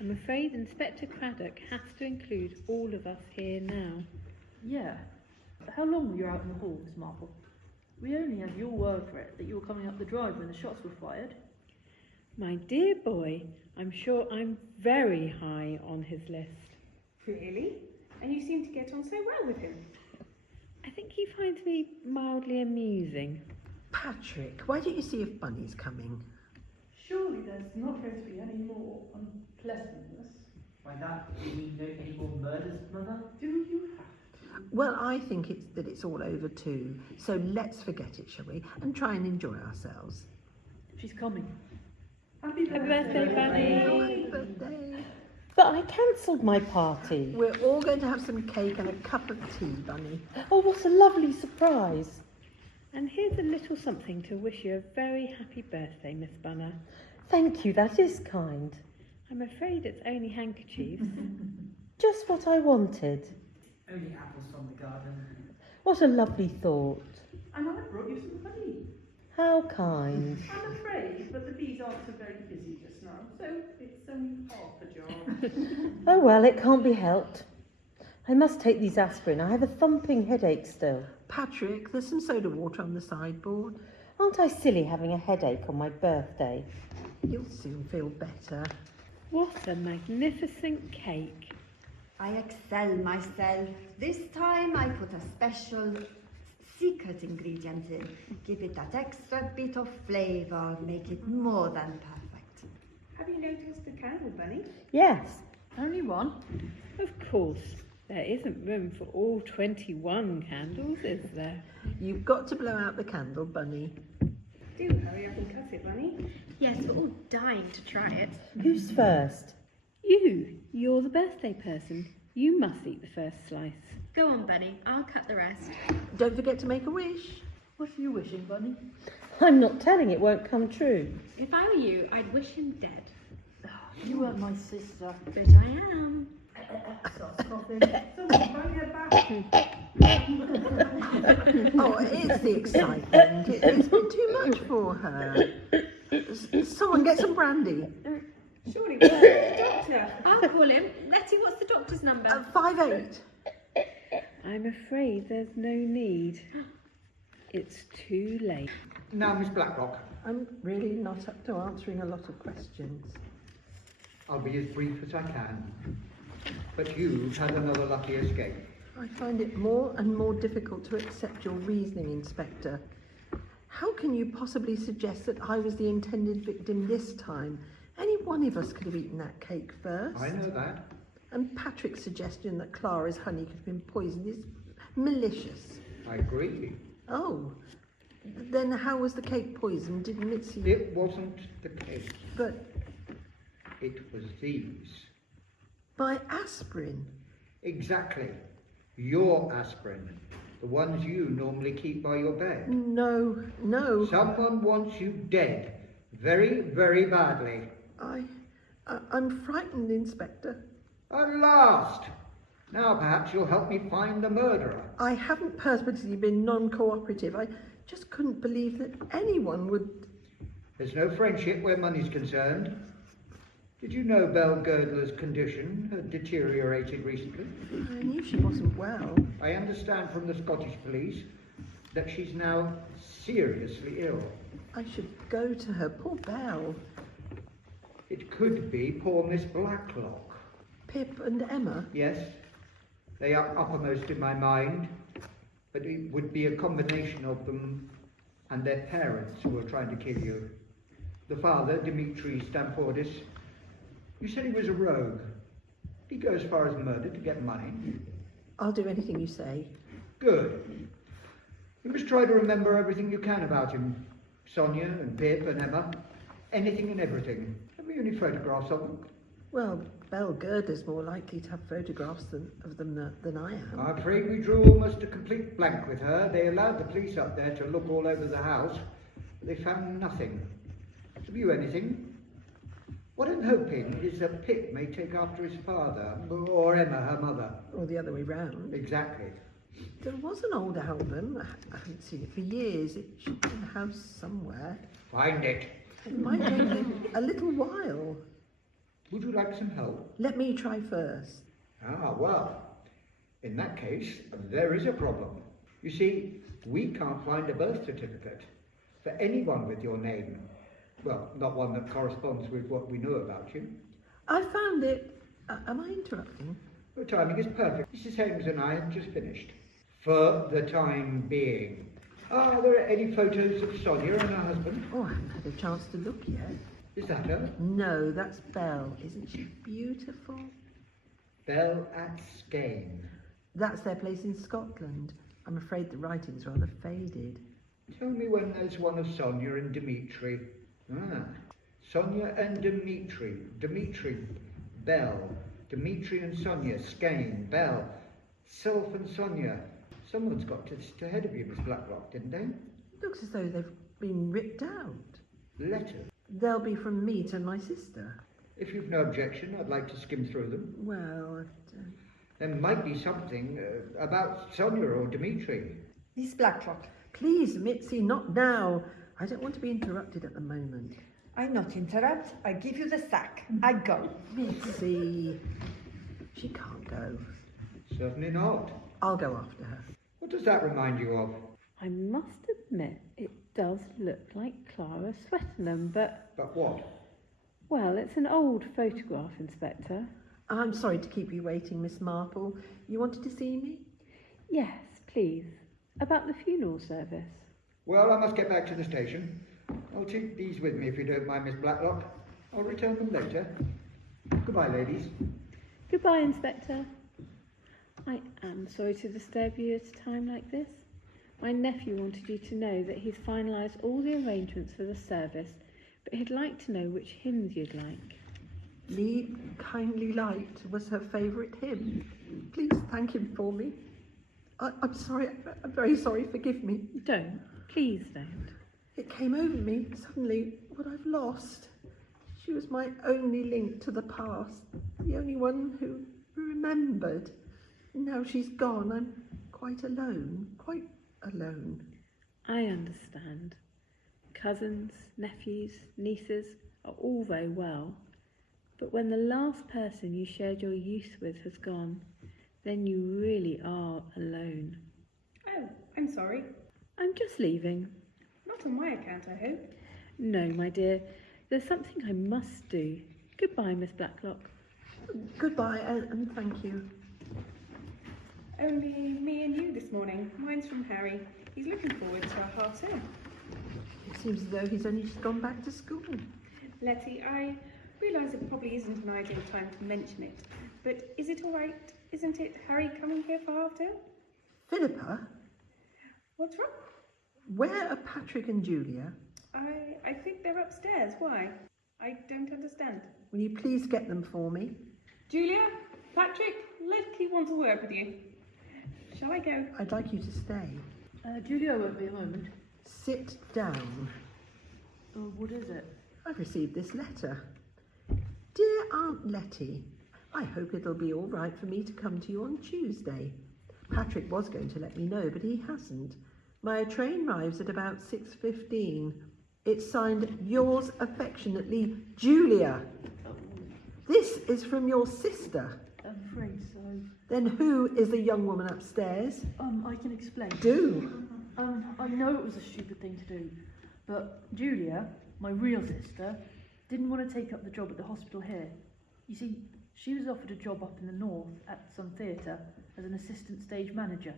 I'm afraid Inspector Craddock has to include all of us here now. Yeah. How long were you out in the hall, Miss Marple? We only have your word for it that you were coming up the drive when the shots were fired. My dear boy, I'm sure I'm very high on his list. Really? And you seem to get on so well with him. I think he finds me mildly amusing. Patrick, why don't you see if Bunny's coming? Surely there's not going to be any more unpleasantness. By that, do you mean no any more murders, Mother? Do you have Well, I think it's all over too. So let's forget it, shall we? And try and enjoy ourselves. She's coming. Happy birthday, Bunny. Happy birthday. But I cancelled my party. We're all going to have some cake and a cup of tea, Bunny. Oh, what a lovely surprise. And here's a little something to wish you a very happy birthday, Miss Bunner. Thank you, that is kind. I'm afraid it's only handkerchiefs. Just what I wanted. Only apples from the garden. What a lovely thought. And I brought you some honey. How kind. I'm afraid, but the bees aren't so very busy just now, so it's only half a jar. Oh well, it can't be helped. I must take these aspirin. I have a thumping headache still. Patrick, there's some soda water on the sideboard. Aren't I silly having a headache on my birthday? You'll soon feel better. What a magnificent cake. I excel myself. This time I put a special secret ingredient in. Give it that extra bit of flavour, make it more than perfect. Have you noticed the candle, Bunny? Yes. Only one? Of course. There isn't room for all 21 candles, is there? You've got to blow out the candle, Bunny. Do hurry up and cut it, Bunny. Yes, we're all dying to try it. Who's first? You're the birthday person. You must eat the first slice. Go on, Bunny. I'll cut the rest. Don't forget to make a wish. What are you wishing, Bunny? I'm not telling, it won't come true. If I were you, I'd wish him dead. You weren't my sister. But I am. Oh, it's the excitement. It's been too much for her. Someone get some brandy. Surely we'll the doctor. I'll call him. Letty, what's the doctor's number? 5'8". I'm afraid there's no need. It's too late. Now, Miss Blacklock, I'm really not up to answering a lot of questions. I'll be as brief as I can. But you've had another lucky escape. I find it more and more difficult to accept your reasoning, Inspector. How can you possibly suggest that I was the intended victim this time? Any one of us could have eaten that cake first. I know that. And Patrick's suggestion that Clara's honey could have been poisoned is malicious. I agree. Oh, then how was the cake poisoned? Did Mitzi... It wasn't the cake. But It was these. by aspirin. Exactly. Your aspirin. The ones you normally keep by your bed. No. Someone wants you dead. Very, very badly. I'm frightened, Inspector. At last! Now perhaps you'll help me find the murderer. I haven't purposely been non-cooperative. I just couldn't believe that anyone would... There's no friendship where money's concerned. Did you know Belle Girdler's condition had deteriorated recently? I knew she wasn't well. I understand from the Scottish police that she's now seriously ill. I should go to her. Poor Belle. It could be poor Miss Blacklock. Pip and Emma. Yes, they are uppermost in my mind, but it would be a combination of them and their parents who are trying to kill you. The father, Dimitri Stampoudis, you said he was a rogue. He goes as far as murder to get money. I'll do anything you say. Good. You must try to remember everything you can about him. Sonia and Pip and Emma. Anything and everything. Have you any photographs of them? Well, Belle Gerda's more likely to have photographs of them than I am. I'm afraid we drew almost a complete blank with her. They allowed the police up there to look all over the house, but they found nothing. Have you anything? What I'm hoping is that Pip may take after his father, or Emma, her mother. Or the other way round. Exactly. There was an old album. I haven't seen it for years. It should be in the house somewhere. Find it. It might take a little while. Would you like some help? Let me try first. Ah, well, in that case, there is a problem. You see, we can't find a birth certificate for anyone with your name. Well, not one that corresponds with what we know about you. I found it. Am I interrupting? The timing is perfect. Mrs. Holmes and I have just finished. For the time being. Are there any photos of Sonia and her husband? Oh, I haven't had a chance to look yet. Is that her? No, that's Belle. Isn't she beautiful? Belle at Skane. That's their place in Scotland. I'm afraid the writing's rather faded. Tell me when there's one of Sonia and Dimitri. Ah, Sonia and Dimitri. Dimitri, Belle. Dimitri and Sonia, Skane, Belle. Self and Sonia. Someone's got to ahead of you, Miss Blacklock, didn't they? Looks as though they've been ripped out. Letters. They'll be from me to my sister. If you've no objection, I'd like to skim through them. Well, there might be something about Sonia or Dimitri. Miss Blacklock. Please, Mitzi, not now. I don't want to be interrupted at the moment. I not interrupt. I give you the sack. I go. Mitzi, she can't go. Certainly not. I'll go after her. What does that remind you of? I must admit, it does look like Clara Swettenham, but... But what? Well, it's an old photograph, Inspector. I'm sorry to keep you waiting, Miss Marple. You wanted to see me? Yes, please. About the funeral service. Well, I must get back to the station. I'll take these with me if you don't mind, Miss Blacklock. I'll return them later. Goodbye, ladies. Goodbye, Inspector. I am sorry to disturb you at a time like this. My nephew wanted you to know that he's finalised all the arrangements for the service, but he'd like to know which hymns you'd like. Lead Kindly Light was her favourite hymn. Please thank him for me. I'm sorry, I'm very sorry, forgive me. Don't, please don't. It came over me suddenly what I've lost. She was my only link to the past, the only one who remembered. Now she's gone, I'm quite alone. I understand. Cousins, nephews, nieces are all very well, but when the last person you shared your youth with has gone, then you really are alone. Oh, I'm sorry. I'm just leaving. Not on my account, I hope. No, my dear, there's something I must do. Goodbye, Miss Blacklock. Goodbye, and thank you. Only me and you this morning. Mine's from Harry. He's looking forward to our half term. It seems as though he's only just gone back to school. Letty, I realise it probably isn't an ideal time to mention it, but is it all right? Isn't it Harry coming here for half term? Philippa, What's wrong? where are Patrick and Julia? I think they're upstairs. Why? I don't understand. Will you please get them for me? Julia, Patrick, Letty wants a word with you. Shall I go? I'd like you to stay. Julia won't be a moment. Sit down. What is it? I've received this letter. Dear Aunt Letty, I hope it'll be all right for me to come to you on Tuesday. Patrick was going to let me know, but he hasn't. My train arrives at about 6:15. It's signed, yours affectionately, Julia. This is from your sister. I'm afraid so. Then who is the young woman upstairs? I can explain. Do. I know it was a stupid thing to do, but Julia, my real sister, didn't want to take up the job at the hospital here. You see, she was offered a job up in the north at some theatre as an assistant stage manager.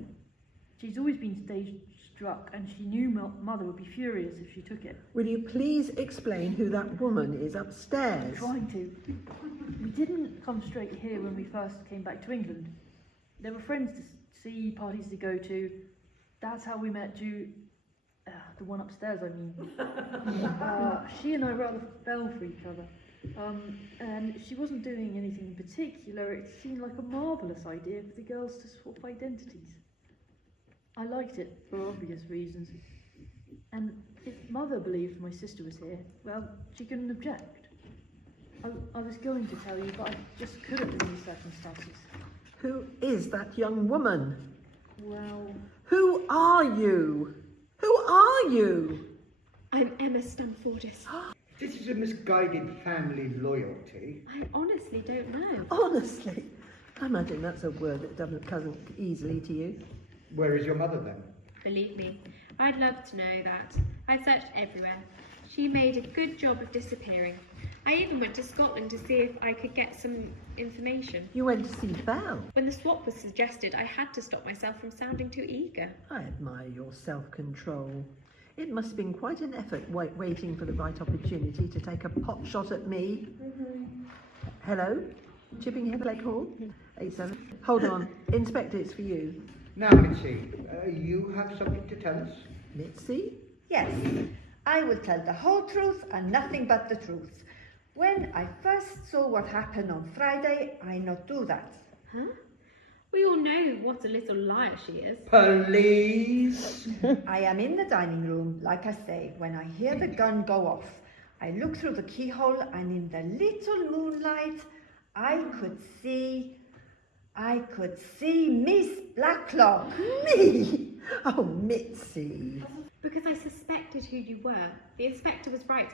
She's always been stage struck, and she knew Mother would be furious if she took it. Will you please explain who that woman is upstairs? I'm trying to. We didn't come straight here when we first came back to England. There were friends to see, parties to go to. That's how we met the one upstairs, I mean. She and I rather fell for each other. And she wasn't doing anything in particular. It seemed like a marvellous idea for the girls to swap identities. I liked it for obvious reasons. And if Mother believed my sister was here, well, she couldn't object. I was going to tell you, but I just couldn't in these circumstances. Who is that young woman? Well, Who are you? Who are you? I'm Emma Stamfordis. This is a misguided family loyalty. I honestly don't know. Honestly, I imagine that's a word that doesn't come easily to you. Where is your mother then? Believe me, I'd love to know that. I searched everywhere. She made a good job of disappearing. I even went to Scotland to see if I could get some information. You went to see Val. When the swap was suggested, I had to stop myself from sounding too eager. I admire your self-control. It must have been quite an effort waiting for the right opportunity to take a pot shot at me. Hello? Chipping Lake Hall? 87. Hold on. Inspector, it's for you. Now, Mitzi, you have something to tell us? Mitzi? Yes, I will tell the whole truth and nothing but the truth. When I first saw what happened on Friday, I not do that. Huh? We all know what a little liar she is. Police! I am in the dining room, like I say, when I hear the gun go off. I look through the keyhole and in the little moonlight, I could see Miss Blacklock. Me? Oh, Mitzi. Because I suspected who you were. The inspector was right.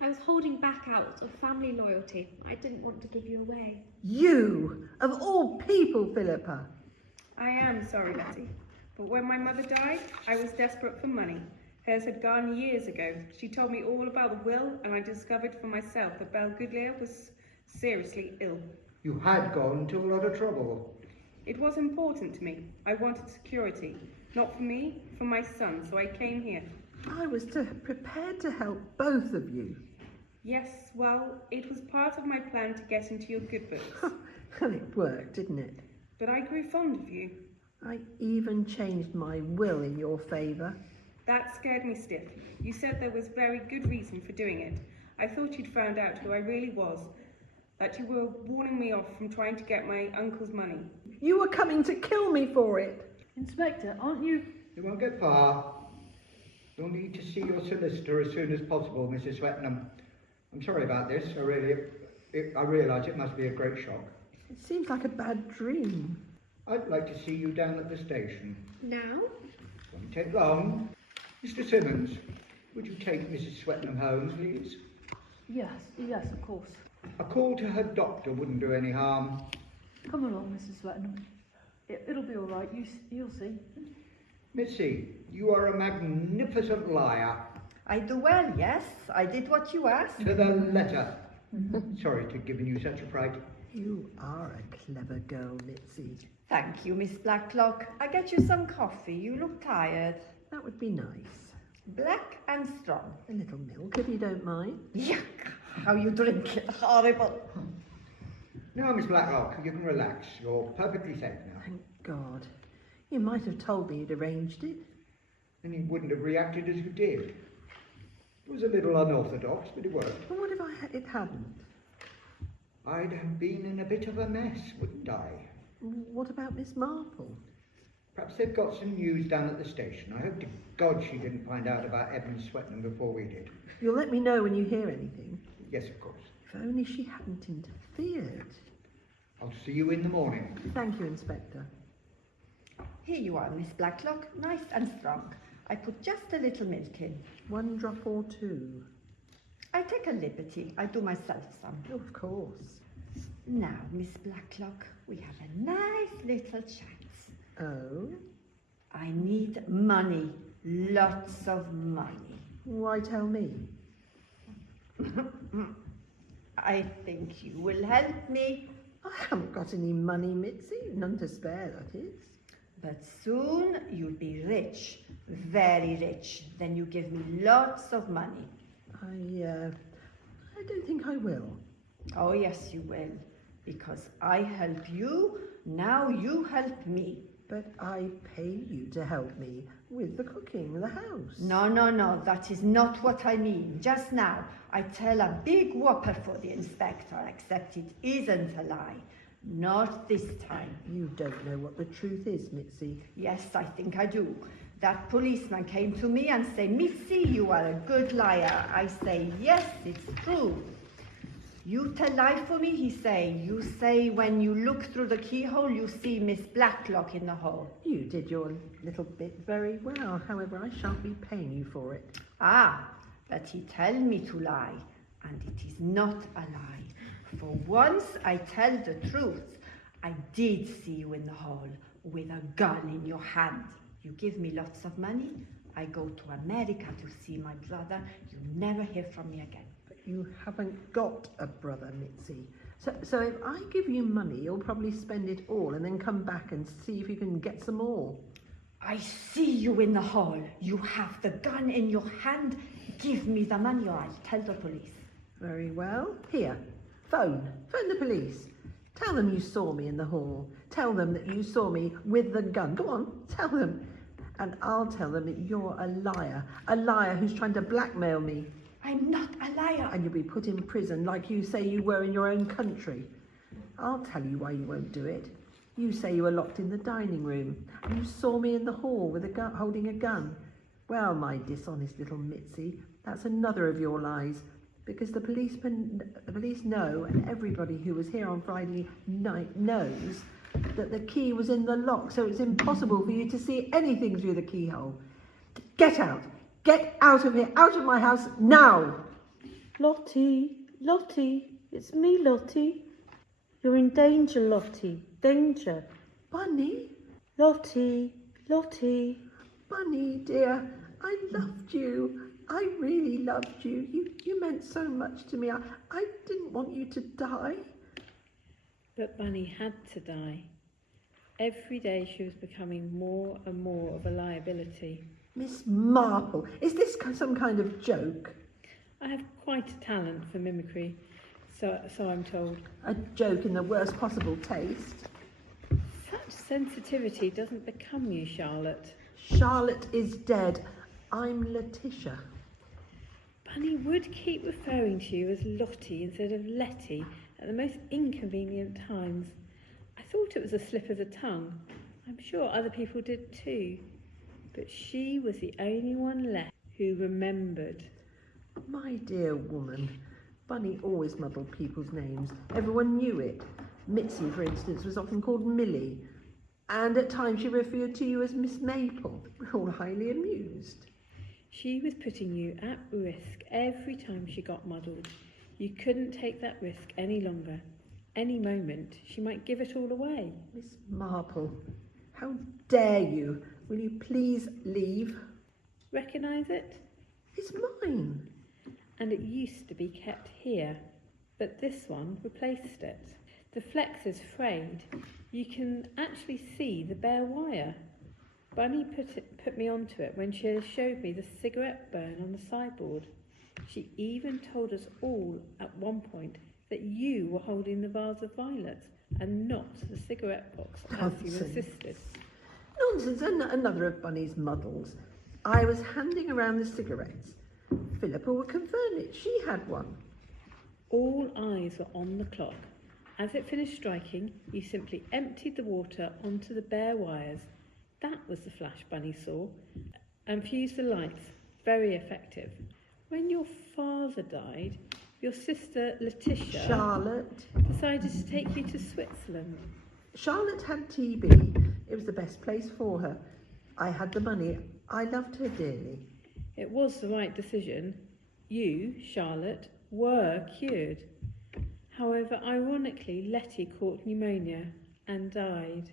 I was holding back out of family loyalty. I didn't want to give you away. You, of all people, Philippa. I am sorry, Betty, but when my mother died, I was desperate for money. Hers had gone years ago. She told me all about the will, and I discovered for myself that Belgudlia was seriously ill. You had gone to a lot of trouble. It was important to me. I wanted security, not for me, for my son, so I came here. I was prepared to help both of you. Yes, well, it was part of my plan to get into your good books. And it worked, didn't it? But I grew fond of you. I even changed my will in your favour. That scared me stiff. You said there was very good reason for doing it. I thought you'd found out who I really was, that you were warning me off from trying to get my uncle's money. You were coming to kill me for it. Inspector, aren't you? You won't get far. You'll need to see your solicitor as soon as possible, Mrs. Swetnam. I'm sorry about this. I realise it must be a great shock. It seems like a bad dream. I'd like to see you down at the station. Now? Won't take long. Mr. Simmons, would you take Mrs. Swetnam home, please? Yes, of course. A call to her doctor wouldn't do any harm. Come along, Mrs. Swetnam. It'll be all right. You'll see. Missy, you are a magnificent liar. I do well, yes. I did what you asked. To the letter. Sorry to have given you such a fright. You are a clever girl, Mitzi. Thank you, Miss Blacklock. I get you some coffee. You look tired. That would be nice. Black and strong. A little milk, if you don't mind. Yuck! How you drink it. Horrible. Now, Miss Blacklock, you can relax. You're perfectly safe now. Thank God. You might have told me you'd arranged it. Then you wouldn't have reacted as you did. It was a little unorthodox, but it worked. But what if it hadn't? I'd have been in a bit of a mess, wouldn't I? What about Miss Marple? Perhaps they've got some news down at the station. I hope to God she didn't find out about Evan Swetnam before we did. You'll let me know when you hear anything. Yes, of course. If only she hadn't interfered. I'll see you in the morning. Thank you, Inspector. Here you are, Miss Blacklock. Nice and strong. I put just a little milk in. 1 drop or 2? I take a liberty. I do myself some. Oh, of course. Now, Miss Blacklock, we have a nice little chat. Oh? I need money. Lots of money. Why tell me? I think you will help me. I haven't got any money, Mitzi. None to spare, that is. But soon you'll be rich. Very rich. Then you give me lots of money. I don't think I will. Oh, yes, you will. Because I help you, now you help me. But I pay you to help me with the cooking in the house. No, that is not what I mean. Just now, I tell a big whopper for the inspector, except it isn't a lie. Not this time. You don't know what the truth is, Mitzi. Yes, I think I do. That policeman came to me and said, Mitzi, you are a good liar. I say, yes, it's true. You tell lie for me, he say. You say when you look through the keyhole, you see Miss Blacklock in the hole. You did your little bit very well. However, I shan't be paying you for it. Ah, but he tell me to lie, and it is not a lie. For once I tell the truth. I did see you in the hole with a gun in your hand. You give me lots of money. I go to America to see my brother. You never hear from me again. But you haven't got a brother, Mitzi. So if I give you money, you'll probably spend it all and then come back and see if you can get some more. I see you in the hall. You have the gun in your hand. Give me the money or I'll tell the police. Very well. Here, phone the police. Tell them you saw me in the hall. Tell them that you saw me with the gun. Go on, tell them. And I'll tell them that you're a liar who's trying to blackmail me. I'm not a liar. And you'll be put in prison like you say you were in your own country. I'll tell you why you won't do it. You say you were locked in the dining room and you saw me in the hall with a gun, holding a gun. Well, my dishonest little Mitzi, that's another of your lies. Because the police know, and everybody who was here on Friday night knows, that the key was in the lock, so it's impossible for you to see anything through the keyhole. Get out! Get out of here! Out of my house now! Lottie, it's me, Lottie. You're in danger, Lottie. Danger. Bunny? Lottie. Bunny, dear, I loved you. I really loved you. You meant so much to me. I didn't want you to die. But Bunny had to die. Every day she was becoming more and more of a liability. Miss Marple, is this some kind of joke? I have quite a talent for mimicry, so I'm told. A joke in the worst possible taste. Such sensitivity doesn't become you, Charlotte. Charlotte is dead. I'm Letitia. Bunny would keep referring to you as Lottie instead of Letty at the most inconvenient times. I thought it was a slip of the tongue. I'm sure other people did too. But she was the only one left who remembered. My dear woman, Bunny always muddled people's names. Everyone knew it. Mitzi, for instance, was often called Millie. And at times she referred to you as Miss Maple. We're all highly amused. She was putting you at risk every time she got muddled. You couldn't take that risk any longer. Any moment, she might give it all away. Miss Marple, how dare you? Will you please leave? Recognise it? It's mine. And it used to be kept here, but this one replaced it. The flex is frayed. You can actually see the bare wire. Bunny put me onto it when she showed me the cigarette burn on the sideboard. She even told us all at one point that you were holding the vase of violets and not the cigarette box as you insisted. Nonsense, another of Bunny's muddles. I was handing around the cigarettes. Philippa would confirm it. She had one. All eyes were on the clock. As it finished striking, you simply emptied the water onto the bare wires. That was the flash Bunny saw, and fused the lights. Very effective. When your father died, your sister Letitia Charlotte decided to take you to Switzerland. Charlotte had TB. It was the best place for her. I had the money. I loved her dearly. It was the right decision. You, Charlotte, were cured. However, ironically, Letty caught pneumonia and died.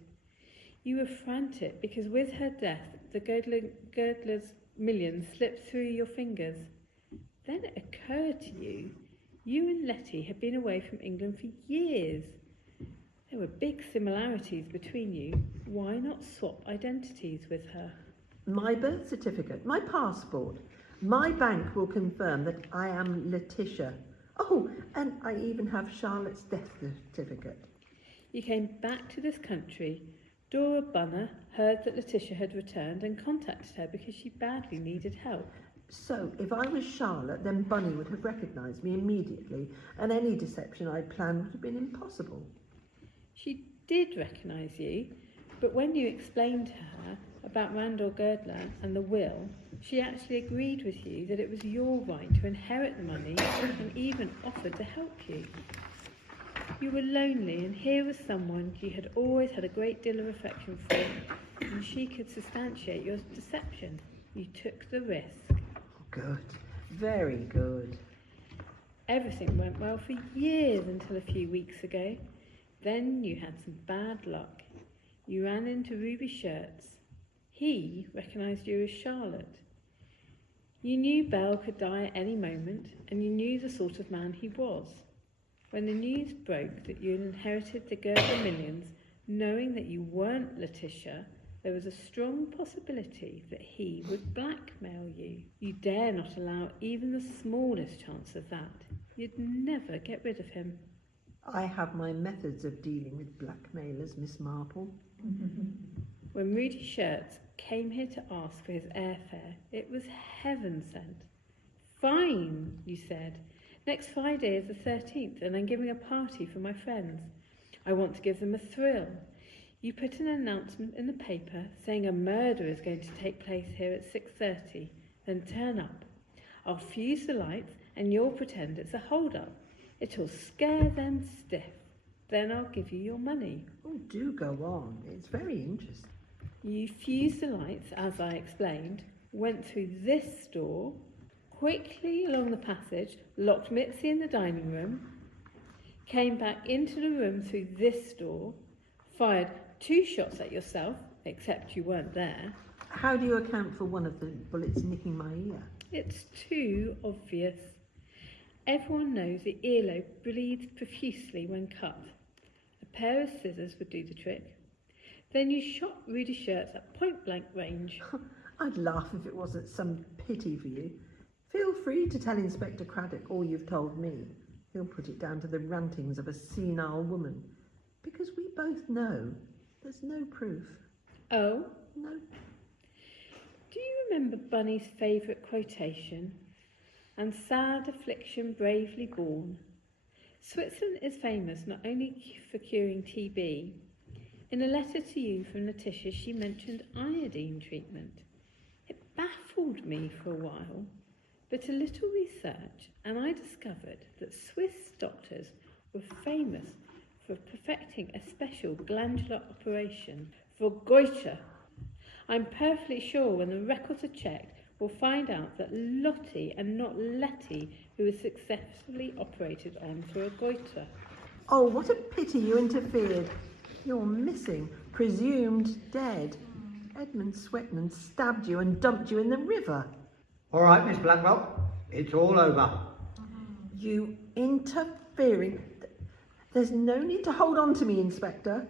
You were frantic because with her death, the Girdler's millions slipped through your fingers. Then it occurred to you, you and Letty had been away from England for years. There were big similarities between you. Why not swap identities with her? My birth certificate, my passport. My bank will confirm that I am Letitia. Oh, and I even have Charlotte's death certificate. You came back to this country, Dora Bunner heard that Letitia had returned and contacted her because she badly needed help. So, if I was Charlotte, then Bunny would have recognised me immediately, and any deception I'd planned would have been impossible. She did recognise you, but when you explained to her about Randall Girdler and the will, she actually agreed with you that it was your right to inherit the money and even offered to help you. You were lonely, and here was someone you had always had a great deal of affection for, and she could substantiate your deception. You took the risk. Good. Very good. Everything went well for years until a few weeks ago. Then you had some bad luck. You ran into Ruby Shirts. He recognised you as Charlotte. You knew Belle could die at any moment, and you knew the sort of man he was. When the news broke that you had inherited the Girdler millions, knowing that you weren't Letitia, there was a strong possibility that he would blackmail you. You dare not allow even the smallest chance of that. You'd never get rid of him. I have my methods of dealing with blackmailers, Miss Marple. When Rudy Shirts came here to ask for his airfare, it was heaven sent. Fine, you said. Next Friday is the 13th, and I'm giving a party for my friends. I want to give them a thrill. You put an announcement in the paper saying a murder is going to take place here at 6:30. Then turn up. I'll fuse the lights, and you'll pretend it's a hold-up. It'll scare them stiff. Then I'll give you your money. Oh, do go on. It's very interesting. You fused the lights, as I explained, went through this door, quickly along the passage, locked Mitzi in the dining room, came back into the room through this door, fired 2 shots at yourself, except you weren't there. How do you account for one of the bullets nicking my ear? It's too obvious. Everyone knows the earlobe bleeds profusely when cut. A pair of scissors would do the trick. Then you shot Rudy Shirts at point-blank range. I'd laugh if it wasn't some pity for you. Feel free to tell Inspector Craddock all you've told me. He'll put it down to the rantings of a senile woman. Because we both know there's no proof. Oh? No. Do you remember Bunny's favourite quotation? And sad affliction bravely borne. Switzerland is famous not only for curing TB. In a letter to you from Letitia, she mentioned iodine treatment. It baffled me for a while, but a little research and I discovered that Swiss doctors were famous for perfecting a special glandular operation for goiter. I'm perfectly sure when the records are checked, we'll find out that Lottie and not Letty who was successfully operated on for a goiter. Oh, what a pity you interfered. You're missing, presumed dead. Edmund Swetman stabbed you and dumped you in the river. All right, Miss Blackwell, it's all over. You interfering... There's no need to hold on to me, Inspector.